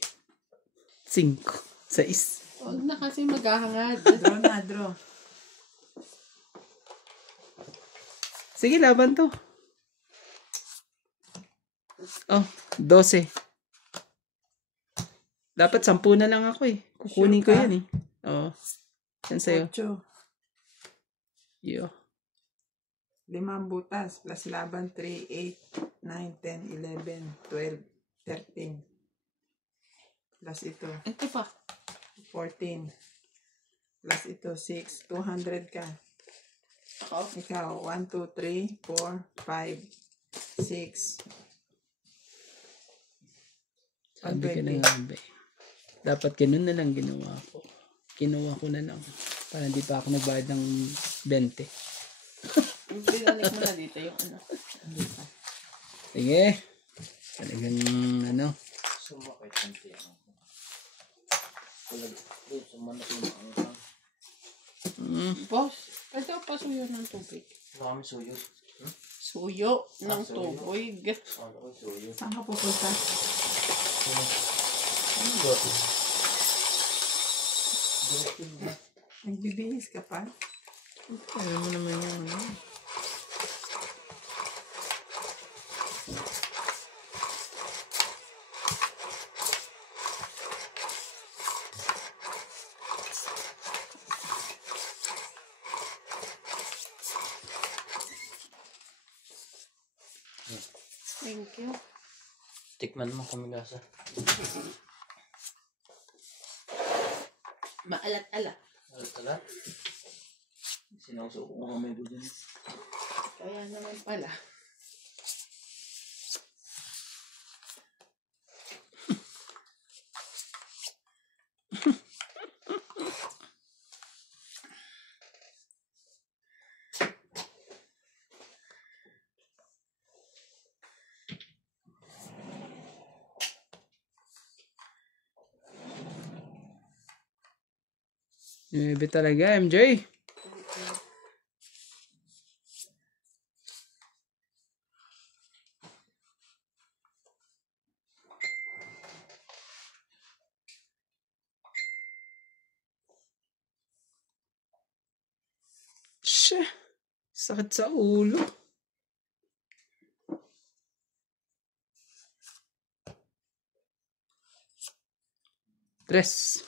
5, 6. Huwag na kasi maghahangad. Draw na, draw. Sige, laban to. Oh, 12. Dapat 10 na lang ako eh. Kukunin ko Sure ka? yan eh. Oo. Yan sa'yo. 8. Yo. 5 butas. Plus laban 3, 8, 9, 10, 11, 12, 13. Plus ito. Ito pa. 14. Plus ito 6. 200 ka. Ako. Ikaw. 1, 2, 3, 4, 5, 6. Sabi ka na 120. nga ba eh. Dapat ganun na lang ginawa ko. Kinuha ko na lang. Para hindi pa ako nagbayad ng 20. Binalik mo na dito yung ano. Sige. Talagang ano. Sumakay konti ako. Kulag doon sa manok yung maangkang. Boss, pwede ako pasuyo ng tubig. Wala kami suyo. Suyo ng suyo. tubig. Wala kami suyo. Saan ka pupunta? Ano ba? Nagbibihis ka pa? Alam mo naman yung ano. Thank you. Tikman mo kung may lasa. Maalat-alat. Alat-alat. Sinauso ko kung may dyan. Kaya naman pala. Nuebe talaga, MJ. Siya. Sakit sa ulo. Tres.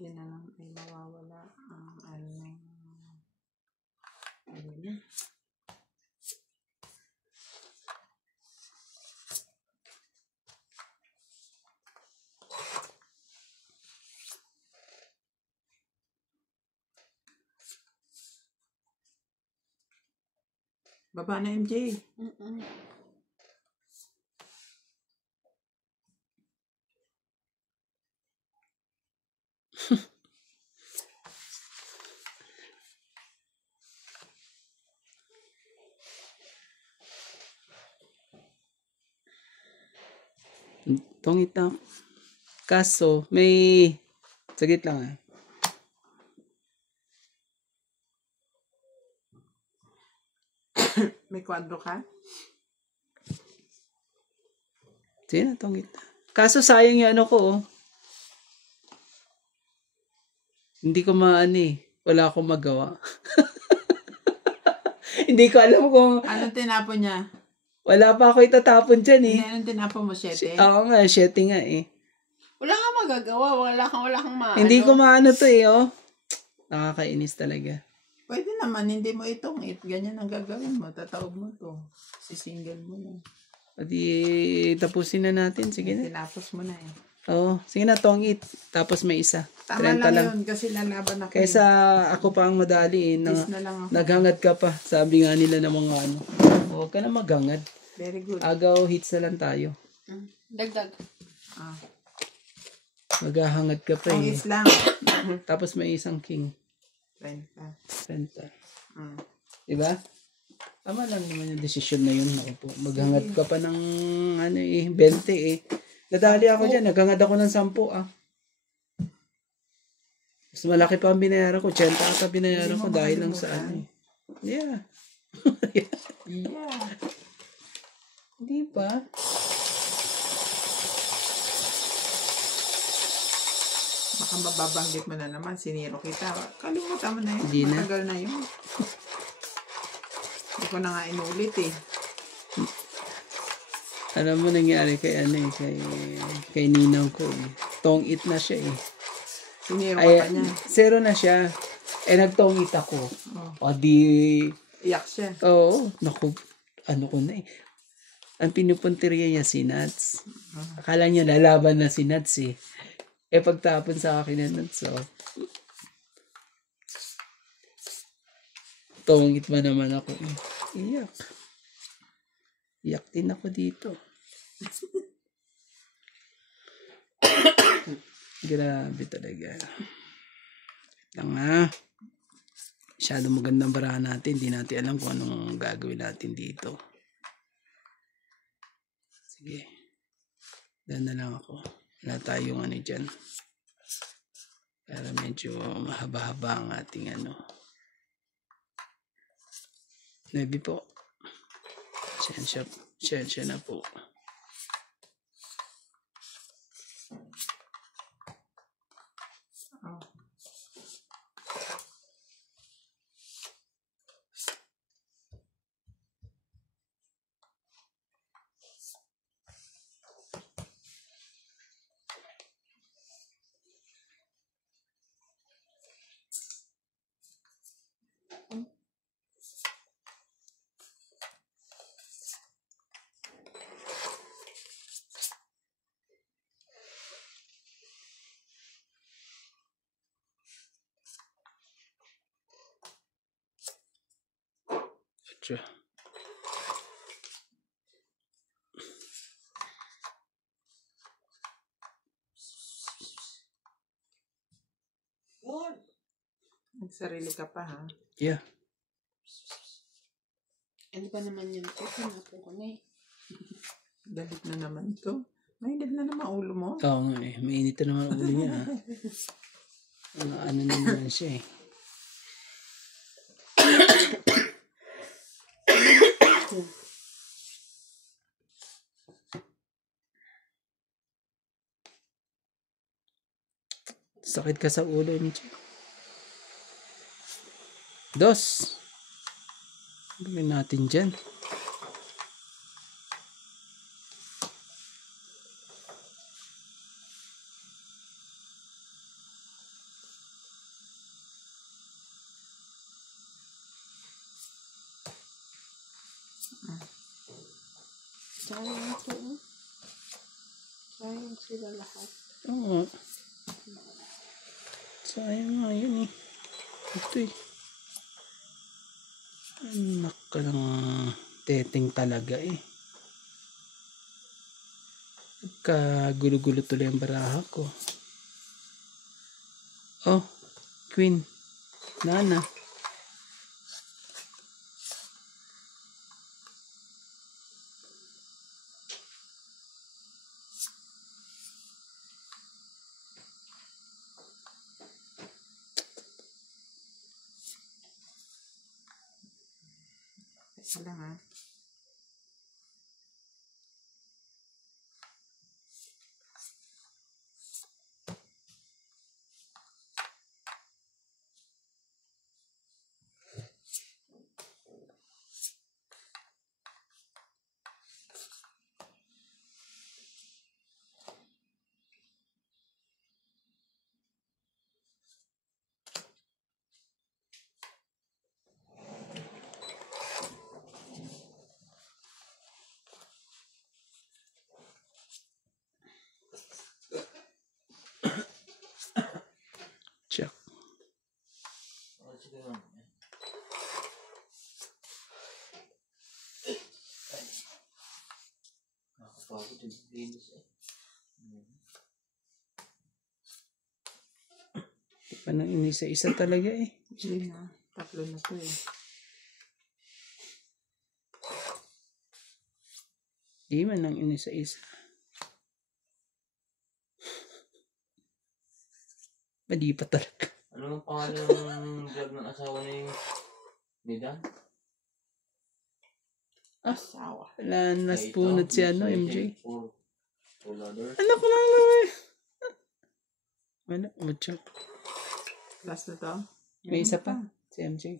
Hindi na lang ay mawawala ang ano niya. Baba na MJ. Tongit na. Kaso, may... Sagit lang ah. May kwadro ka? Sige na, tongit na. Kaso sayang yung ano ko oh. Hindi ko maano eh. Wala akong magawa. Hindi ko alam kung... Anong tinapon niya? Wala pa ako itatapon dyan eh. Anong tinapon mo, 7? Oo nga, 7 nga eh. Wala kang magagawa. Wala kang maano. Hindi ko maano to eh oh. Nakakainis talaga. Pwede naman, hindi mo itong ganyan ang gagawin mo. Tatawag mo to. Sisingle mo na. O di, tapusin na natin. Sige na. Tinapos mo na eh. Oo. Sige na, tongit. Tapos may isa. Tama 30 lang yun kasi lalaban ako. Kaysa ako pa ang madali eh. Please na lang ako. Naghangad ka pa. Sabi nga nila ng mga ano. Huwag ka na maghangad. Very good. Agaw hits na lang tayo. Dagdag. Ah. Maghahangad ka pa Ang eh. islang. Tapos may isang king. 20. Center. Mm. Diba? Tama lang naman yung desisyon na yun. Ako po. Maghangad ka pa ng ano eh, 20 eh. Nadali ako dyan. Naghangad ako ng 10 ah. Mas malaki pa ang binayaran ko. 80 ata binayaran ko dahil lang sa ano eh. Yeah. Yeah. Di ba? Baka mababanggit mo na naman. Siniro kita. Kalimutan mo na yun. Hindi na. Matagal na yun. Hindi ko na nga inulit eh. Alam mo nangyari kay ano eh, kay ninang ko eh. Tong-it na siya eh. Siniro ka Ay, pa niya. 0 na siya. Eh nagtong-it ako. O di, Iyak siya. oo, naku, ano ko na eh. Ang pinupunteriya niya si Nats. Akala niya lalaban na si Nats eh. Eh pagtapon sa akin na Nats, so. Tongit ba naman ako eh. Iyak. Iyak din ako dito. Grabe talaga. Lang ha. Masyado magandang barahan natin. Hindi natin alam kung anong gagawin natin dito. Sige. Dahil na lang ako. Wala tayong ano dyan. Para medyo mahaba-haba ang ating ano. Nebi po. Siyensya na po. Oh. Atcha. Nagsarili ka pa, ha? Yeah. Ano ba naman yun? Sinapon ko na eh. Dalit na naman to. Mainit na naman ulo mo. Oo nga eh. Mainit na naman ang ulo niya ha. Ano na naman siya eh. Sakit ka sa ulo, MJ. Dos. Gawin natin dyan. Sayang to. Sayang sila lahat. Oo. Sayang nga yun eh. Ito eh. Anak ka lang teteng talaga eh. Nagkagulo-gulo tuloy ang baraha ko. Oh, Queen. Nana. Isa lang, ha? Check. Oh, sige ma'am. Nakakapagod yung linis eh. Paano inisa-isa talaga eh. Hindi na. Tatlo na to eh. Di man lang inisa-isa. Mali pa talaga. Ano ang pangalan ng vlog ng asawa ni Dan? Asawa. Wala naspunod si ano, MJ. For others. Anak ko lang naman. Wala, mucho. Last na to? May isa pa. Si MJ.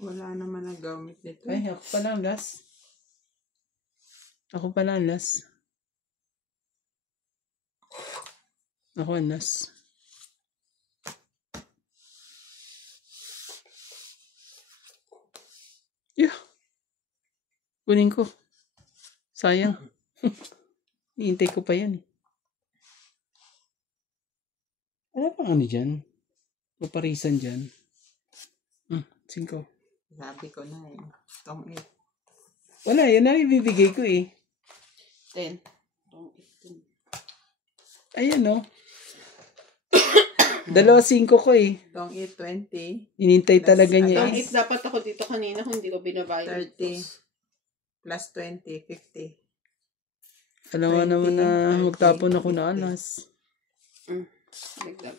Wala naman ang gamit nito. Ay, ako pa lang last. Ako pa lang last. Ako ang last. Yeah. Kunin ko. Sayang. Hihintay ko pa yan. Wala pang ano dyan? Paparisan dyan. 5. Sabi ko na eh. Tong 8. Wala, yan na ibibigay ko eh. 10. Tong 18. Ayan o. Dalawa 5 ko eh. Tong 8, 20. Inintay talaga Plus, niya Tong eh. 8 dapat ako dito kanina kung hindi ko binabayad. 30. Plus 20, 50. Alam nga naman na 20, magtapon ako 30. na alas. Dagdag.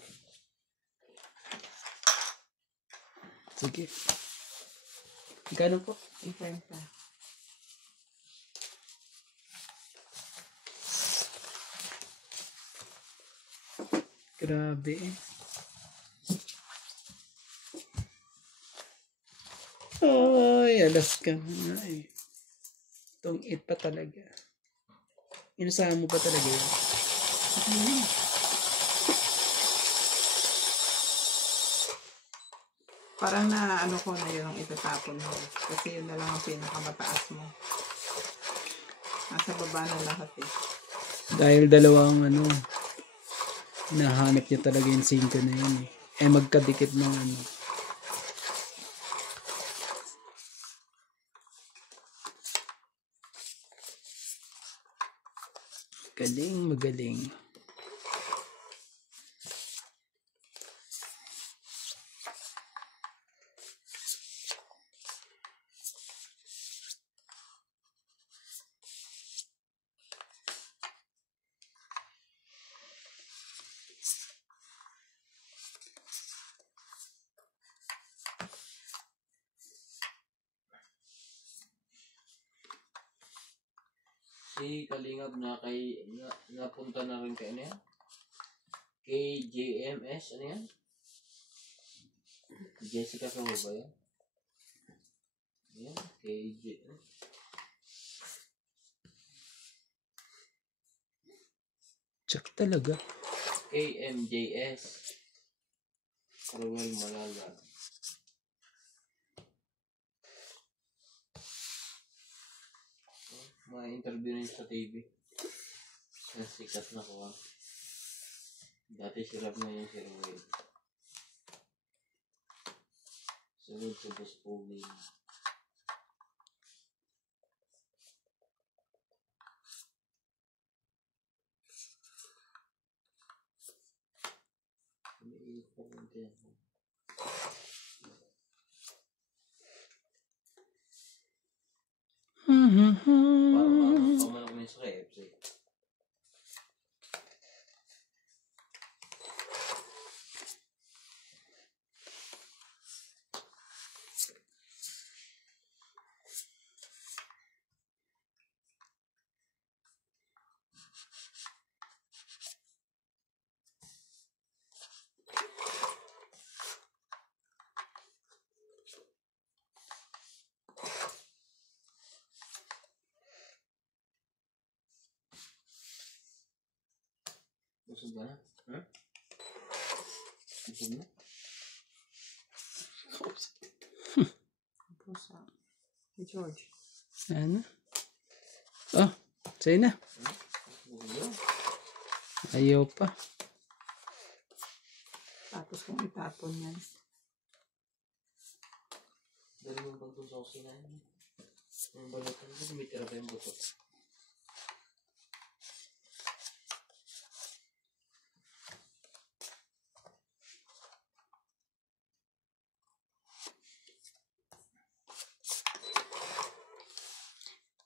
Sige. Gano'n po? 50. Grabe eh. Ay, alas ka na eh. Itong 8 pa talaga. Inasahan mo ba talaga yun? Parang na ano ko na yun ang itatapon mo. Kasi yun na lang ang pinakamataas mo. Nasa baba na lahat eh. Dahil dalawang ano, hinahanap niya talaga yung 5 na yun eh. Eh magkadikit ng ano. Galing, magaling. Si Kalingap napunta na rin kay ano yan? KJMS, ano yan? Jessica Soho ba yan? Yan, Check talaga. KMJS. Ruel Malaga. May interview rin sa TV. Yan, sikat na ko. Dati sirap na yun si Ruel. Sunod sa Boss Pogi. Umiiyak pa rin kaya. Parang pamanok na sa KFC. Busog ba na? Ha? Busog na? Pusa. Si George. Ano? Oh, sa'yo na. Ayaw pa. Tapos kung itapon yan. Dali mo bang ito sa kusina yun? Ang balutan ko, tumitira pa yung butot.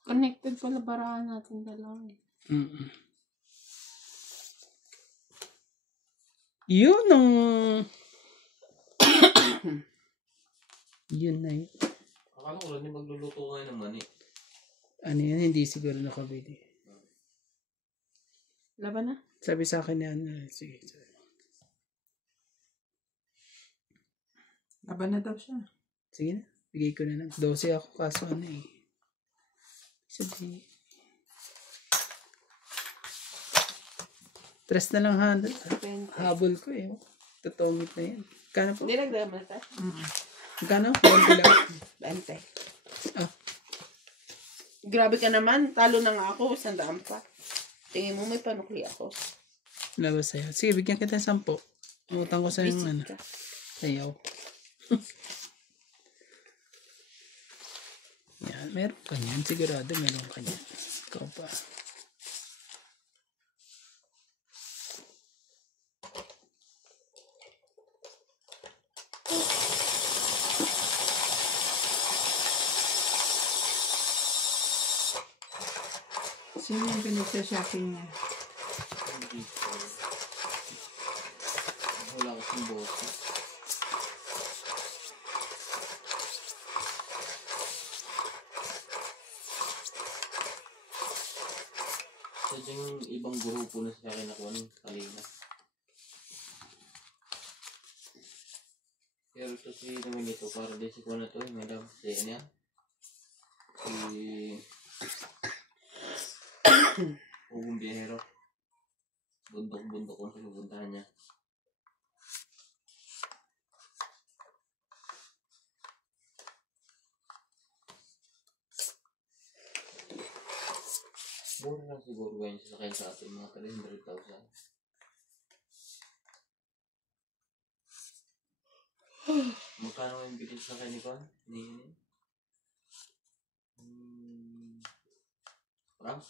Connected pala barahan natin dalawa eh. Yun ang... Yun na yun. Akala ko rin magluluto ngayon ng mani. Ano yan? Hindi siguro nakabili. Laban na? Sabi sa akin na ano. Sige. Laban na daw siya. Sige na. Bigay ko na lang. 12 ako kaso ano eh. Sabi. Tres na lang habol ko eh. Totomit na yan. Kano po? Hindi nagdala mo na tayo. Kano? 20 lang. 20. Ah. Grabe ka naman. Talo na nga ako. 100 pa. Tingin mo may panukli ako. Labas sa'yo. Sige, bigyan kita ng 10. Utang ko sa'yo yung ano. Visit ka. Sayaw. Yan, meron ka niyan. Sigurado meron ka niyan. Ikaw pa. Sino yung pinagsa-shopping niya? Hindi ko. Wala kasing boto. Sadyang ibang grupo na sa akin nakuha ng kanina. Pero ito si naman ito, para di si kuha na ito, madam, si ano yan? Si Ugong Biyahero. Bundok-bundok kung pupuntahan niya. Mura lang siguro ganyan sa sakay sa atin, mga 300,000. Magkano yung bilis sa kanya ni Juan? Frank?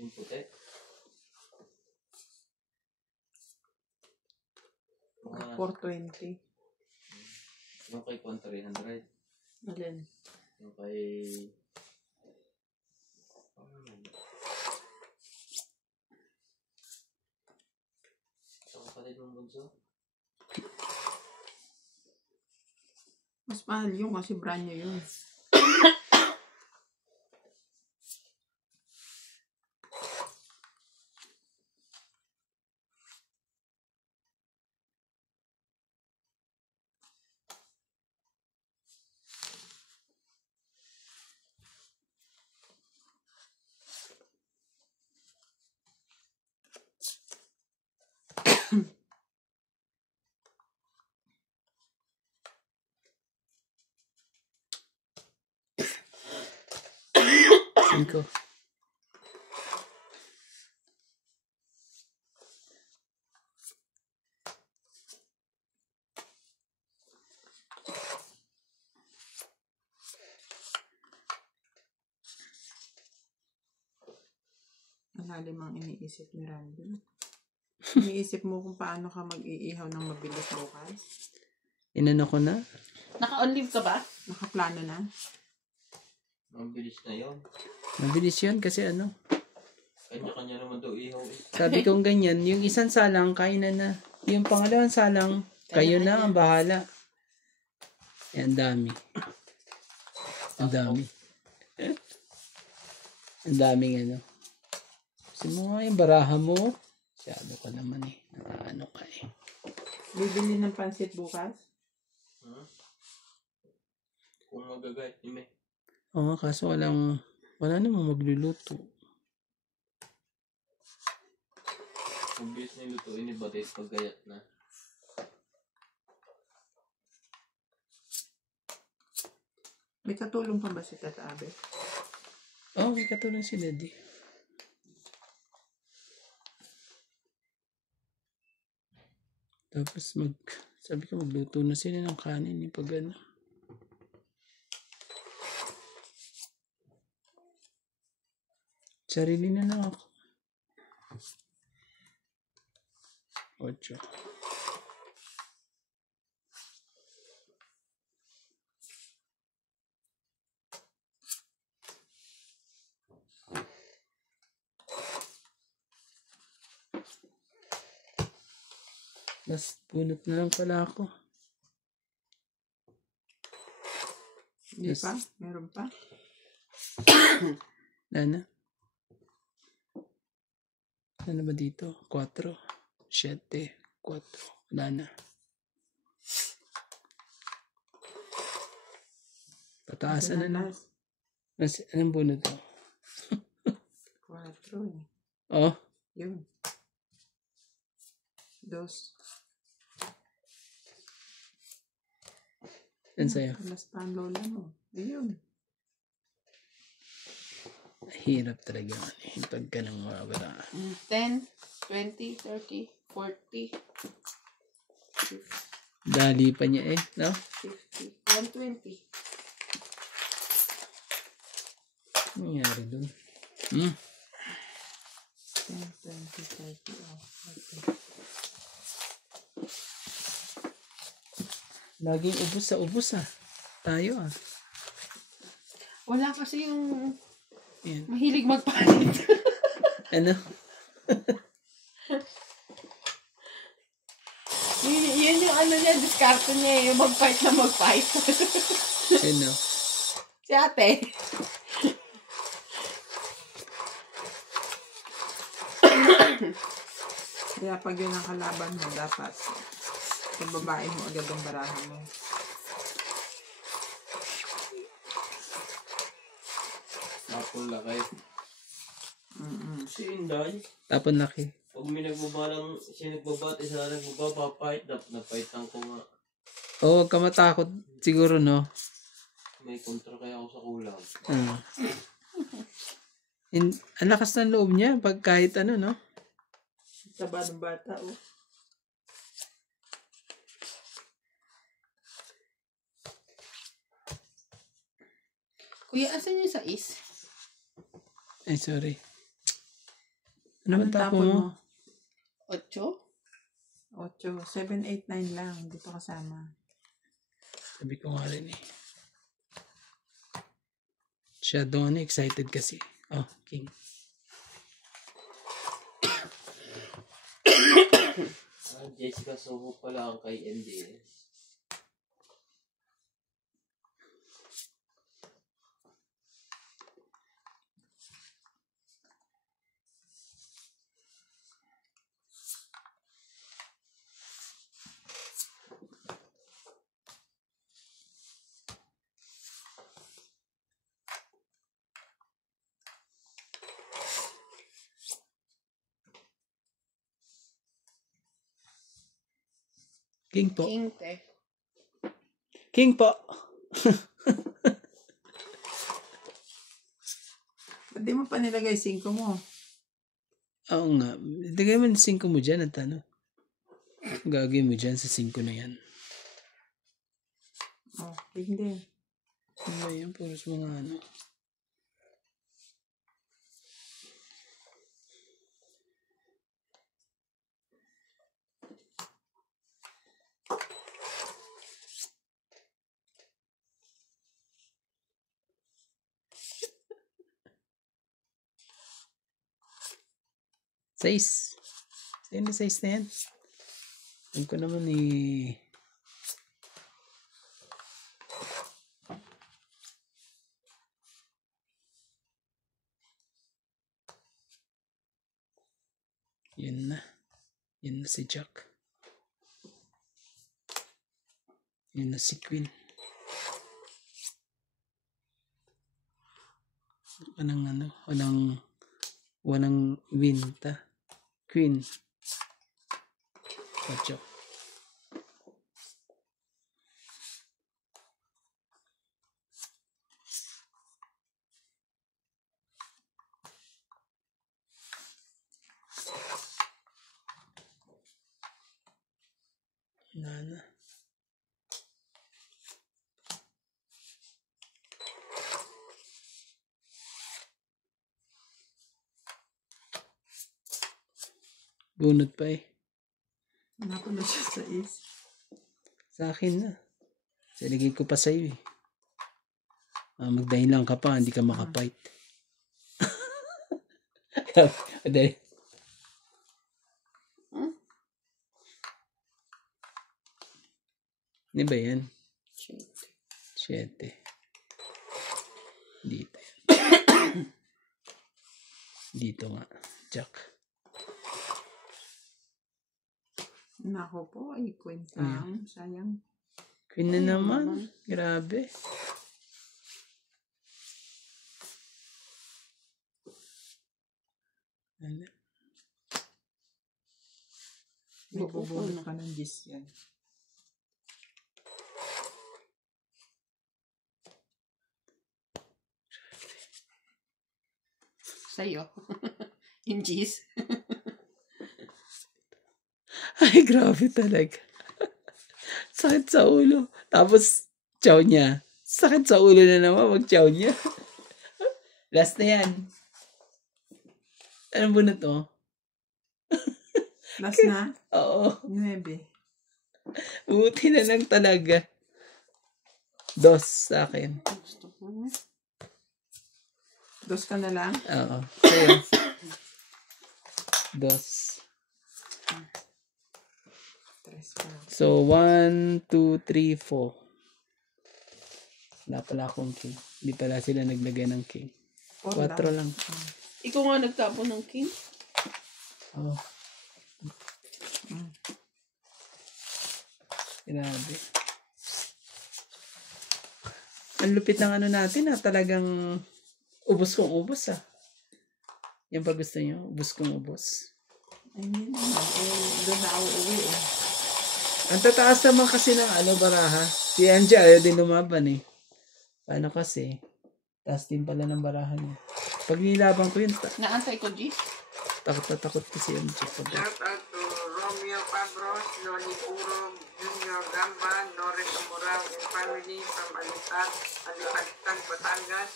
Yung puti? Mga 420. yung kay Juan 300. Alin? Yung kay... Sa kapatid mong bunso? Mas mahal yun kasi brand new yun. Cinco. Malalim ang iniisip ni Randy. Iniisip mo kung paano ka mag-iihaw ng mabilis bukas? Inano ko na? Naka-on-leave ka ba? Nakaplano na? Mabilis na yun. Mabilis yun kasi ano. Kanya-kanya naman daw ihaw eh. Sabi kong ganyan, yung isang salang, kainan na. Yung pangalawang salang, kayo na ang bahala. Yan, dami. Ang dami. Ang daming ano. Kasi mo nga yung baraha mo. Masyado ka naman eh. Ano ka eh. Bibili ng pansit bukas? Kung magagayat ni May. Oo, kaso wala namang magluluto. Mabilis na lutuin ni Batay pag gayat na. May katulong pa ba si Tata Abe? Oo, may katulong si Daddy. Tapos sabi ko magluto na sila ng kanin yung pag ano. Sarili na lang ako. 8. Last bunot na lang pala ako. Hindi pa? Meron pa? Lana? Ano ba dito? 4, 7, 4. Wala na. Pataasan na lang. Anong bunot to? 4 eh. Oh. Yun. 2. Yan sa'yo. Basta ang lola mo. Ayun. Hirap talaga. Yung pagka nang mawala. 10, 20, 30, 40, Dali pa niya eh. No? 50, 120. Ano nangyari dun? 10, 20, 30, 40. Laging ubos ah. Tayo ah. Wala kasi yung Yan. Mahilig magpalit. Ano? Yun yung ano niya, diskarte niya eh, yung mag-fight na mag-fight. Sino? Si ate. Kaya pag yun ang kalaban mo, dapat yung babae mo agad ang barahan mo. Tapon lakay. Si Inday. Tapon laki. Pag may nagbabalang, siya nagbabati sa nagbabapapait, napaitan ko nga. Oo, huwag ka matakot. Siguro, no? May kontra kaya ako sa kulang. Ah. Ang lakas ng loob niya pag kahit ano, no? Taba ng bata, oh. Kuya, asan yung sais? Ay, sorry. Ano man tapon mo? 8? 8, 7, 8, 9 lang. Hindi pa kasama. Sabi ko nga rin eh. Siya doon excited kasi. Oh, king. Jessica Soho pala ang kay MDS. King po. King te. King po. Ba't di mo pa nilagay 5 mo? Oo nga. Lagay mo 5 mo dyan at ano. Gagawin mo dyan sa 5 na yan. Oh, hindi. Ano yan? Puros mga ano. Size. Sa'yo na size na yan. Alam ko naman eh. Yun na. Yun na si Jack. Yun na si Queen. Walang ano. Walang winta. Queen. Ocho. Nana. Bunot pa eh. Wala ko na siya sa is. Sa akin na. Saligay ko pa sa'yo eh. Magdahin lang ka pa, hindi ka makapight. Dahil. Di ba yan? 7. Dito. Dito nga. Jack. Nako po, ay kwenta. Sayang. Queen na naman. Grabe. Ano? May bubulot pa ng 10 yan. Sa'yo. Yung cheese. Ay, grabe talaga. Sakit sa ulo. Tapos, chow niya. Sakit sa ulo na naman mag-chow niya. Last na yan. Anong bunot mo? Last na? Oo. 9. Buti na lang talaga. 2 sa akin. Gusto ko na. Dos ka na lang? Oo. Sa'yo. Dos. Tres pa. So, 1, 2, 3, 4. Wala pala akong king. Hindi pala sila naglagay ng king. 4 lang. Ikaw nga nagtapon ng king. Oh. Grabe. Ang lupit ng ano natin talagang ubos kong ubos Yan pa gusto nyo? Ubos kong ubos. Ay, hindi naman. Doon na ako uwi Ang tataas naman kasi ng baraha. Si Angie ayaw din lumaban Paano kasi? Taas din pala ng baraha niya. Pag nilaban ko yun, Naantay ko, G. takot na takot ko si Angie. Shout out to Romeo Pabros, Loni Puro, Junior Gamba, Norris Amorao and family from Alipalitan, Batangas,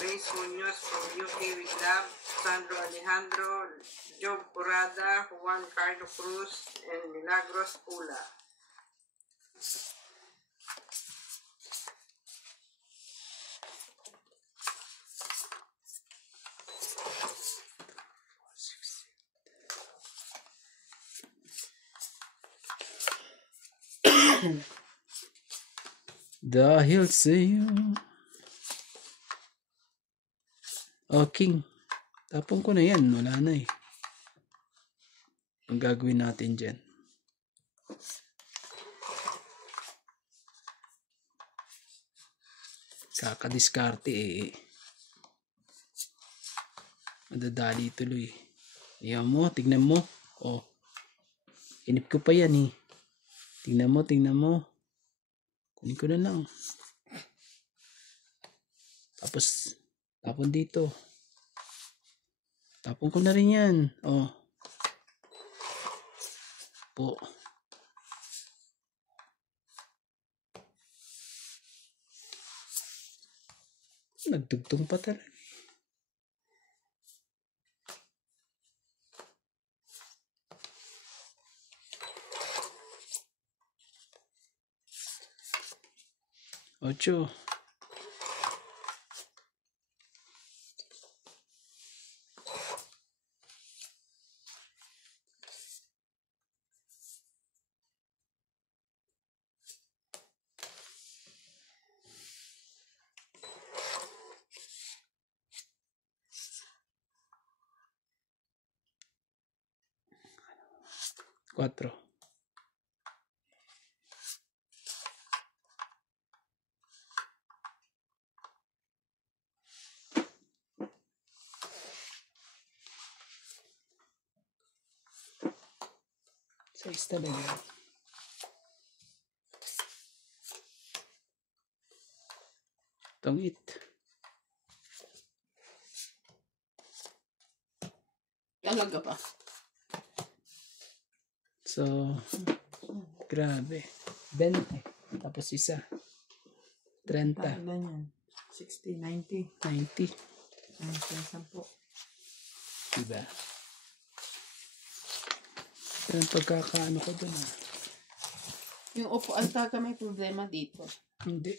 Grace Munoz from UK with love, Sandro Alejandro, Job Curada, Juan Carlo Cruz, and Milagros Pula. Dahil sa'yo. King. Tapon ko na yan. Wala na Ang gagawin natin dyan. Kakadiskarte Madadali tuloy. Ayan mo. Tignan mo. Inip ko pa yan Tignan mo. Kunin ko na lang. Tapos, tapon dito. Tapon ko na rin yan. Po. Nagdugtong pa talaga. Ocho. Cuatro. Seis talaga. Tangit. Talaga pa. So, grabe. 20. Tapos isa. 30. Ilan yan? 60, 90. 90. 10. Diba? Pero pagkakaano ko dun Yung upuan talaga may problema dito. Hindi.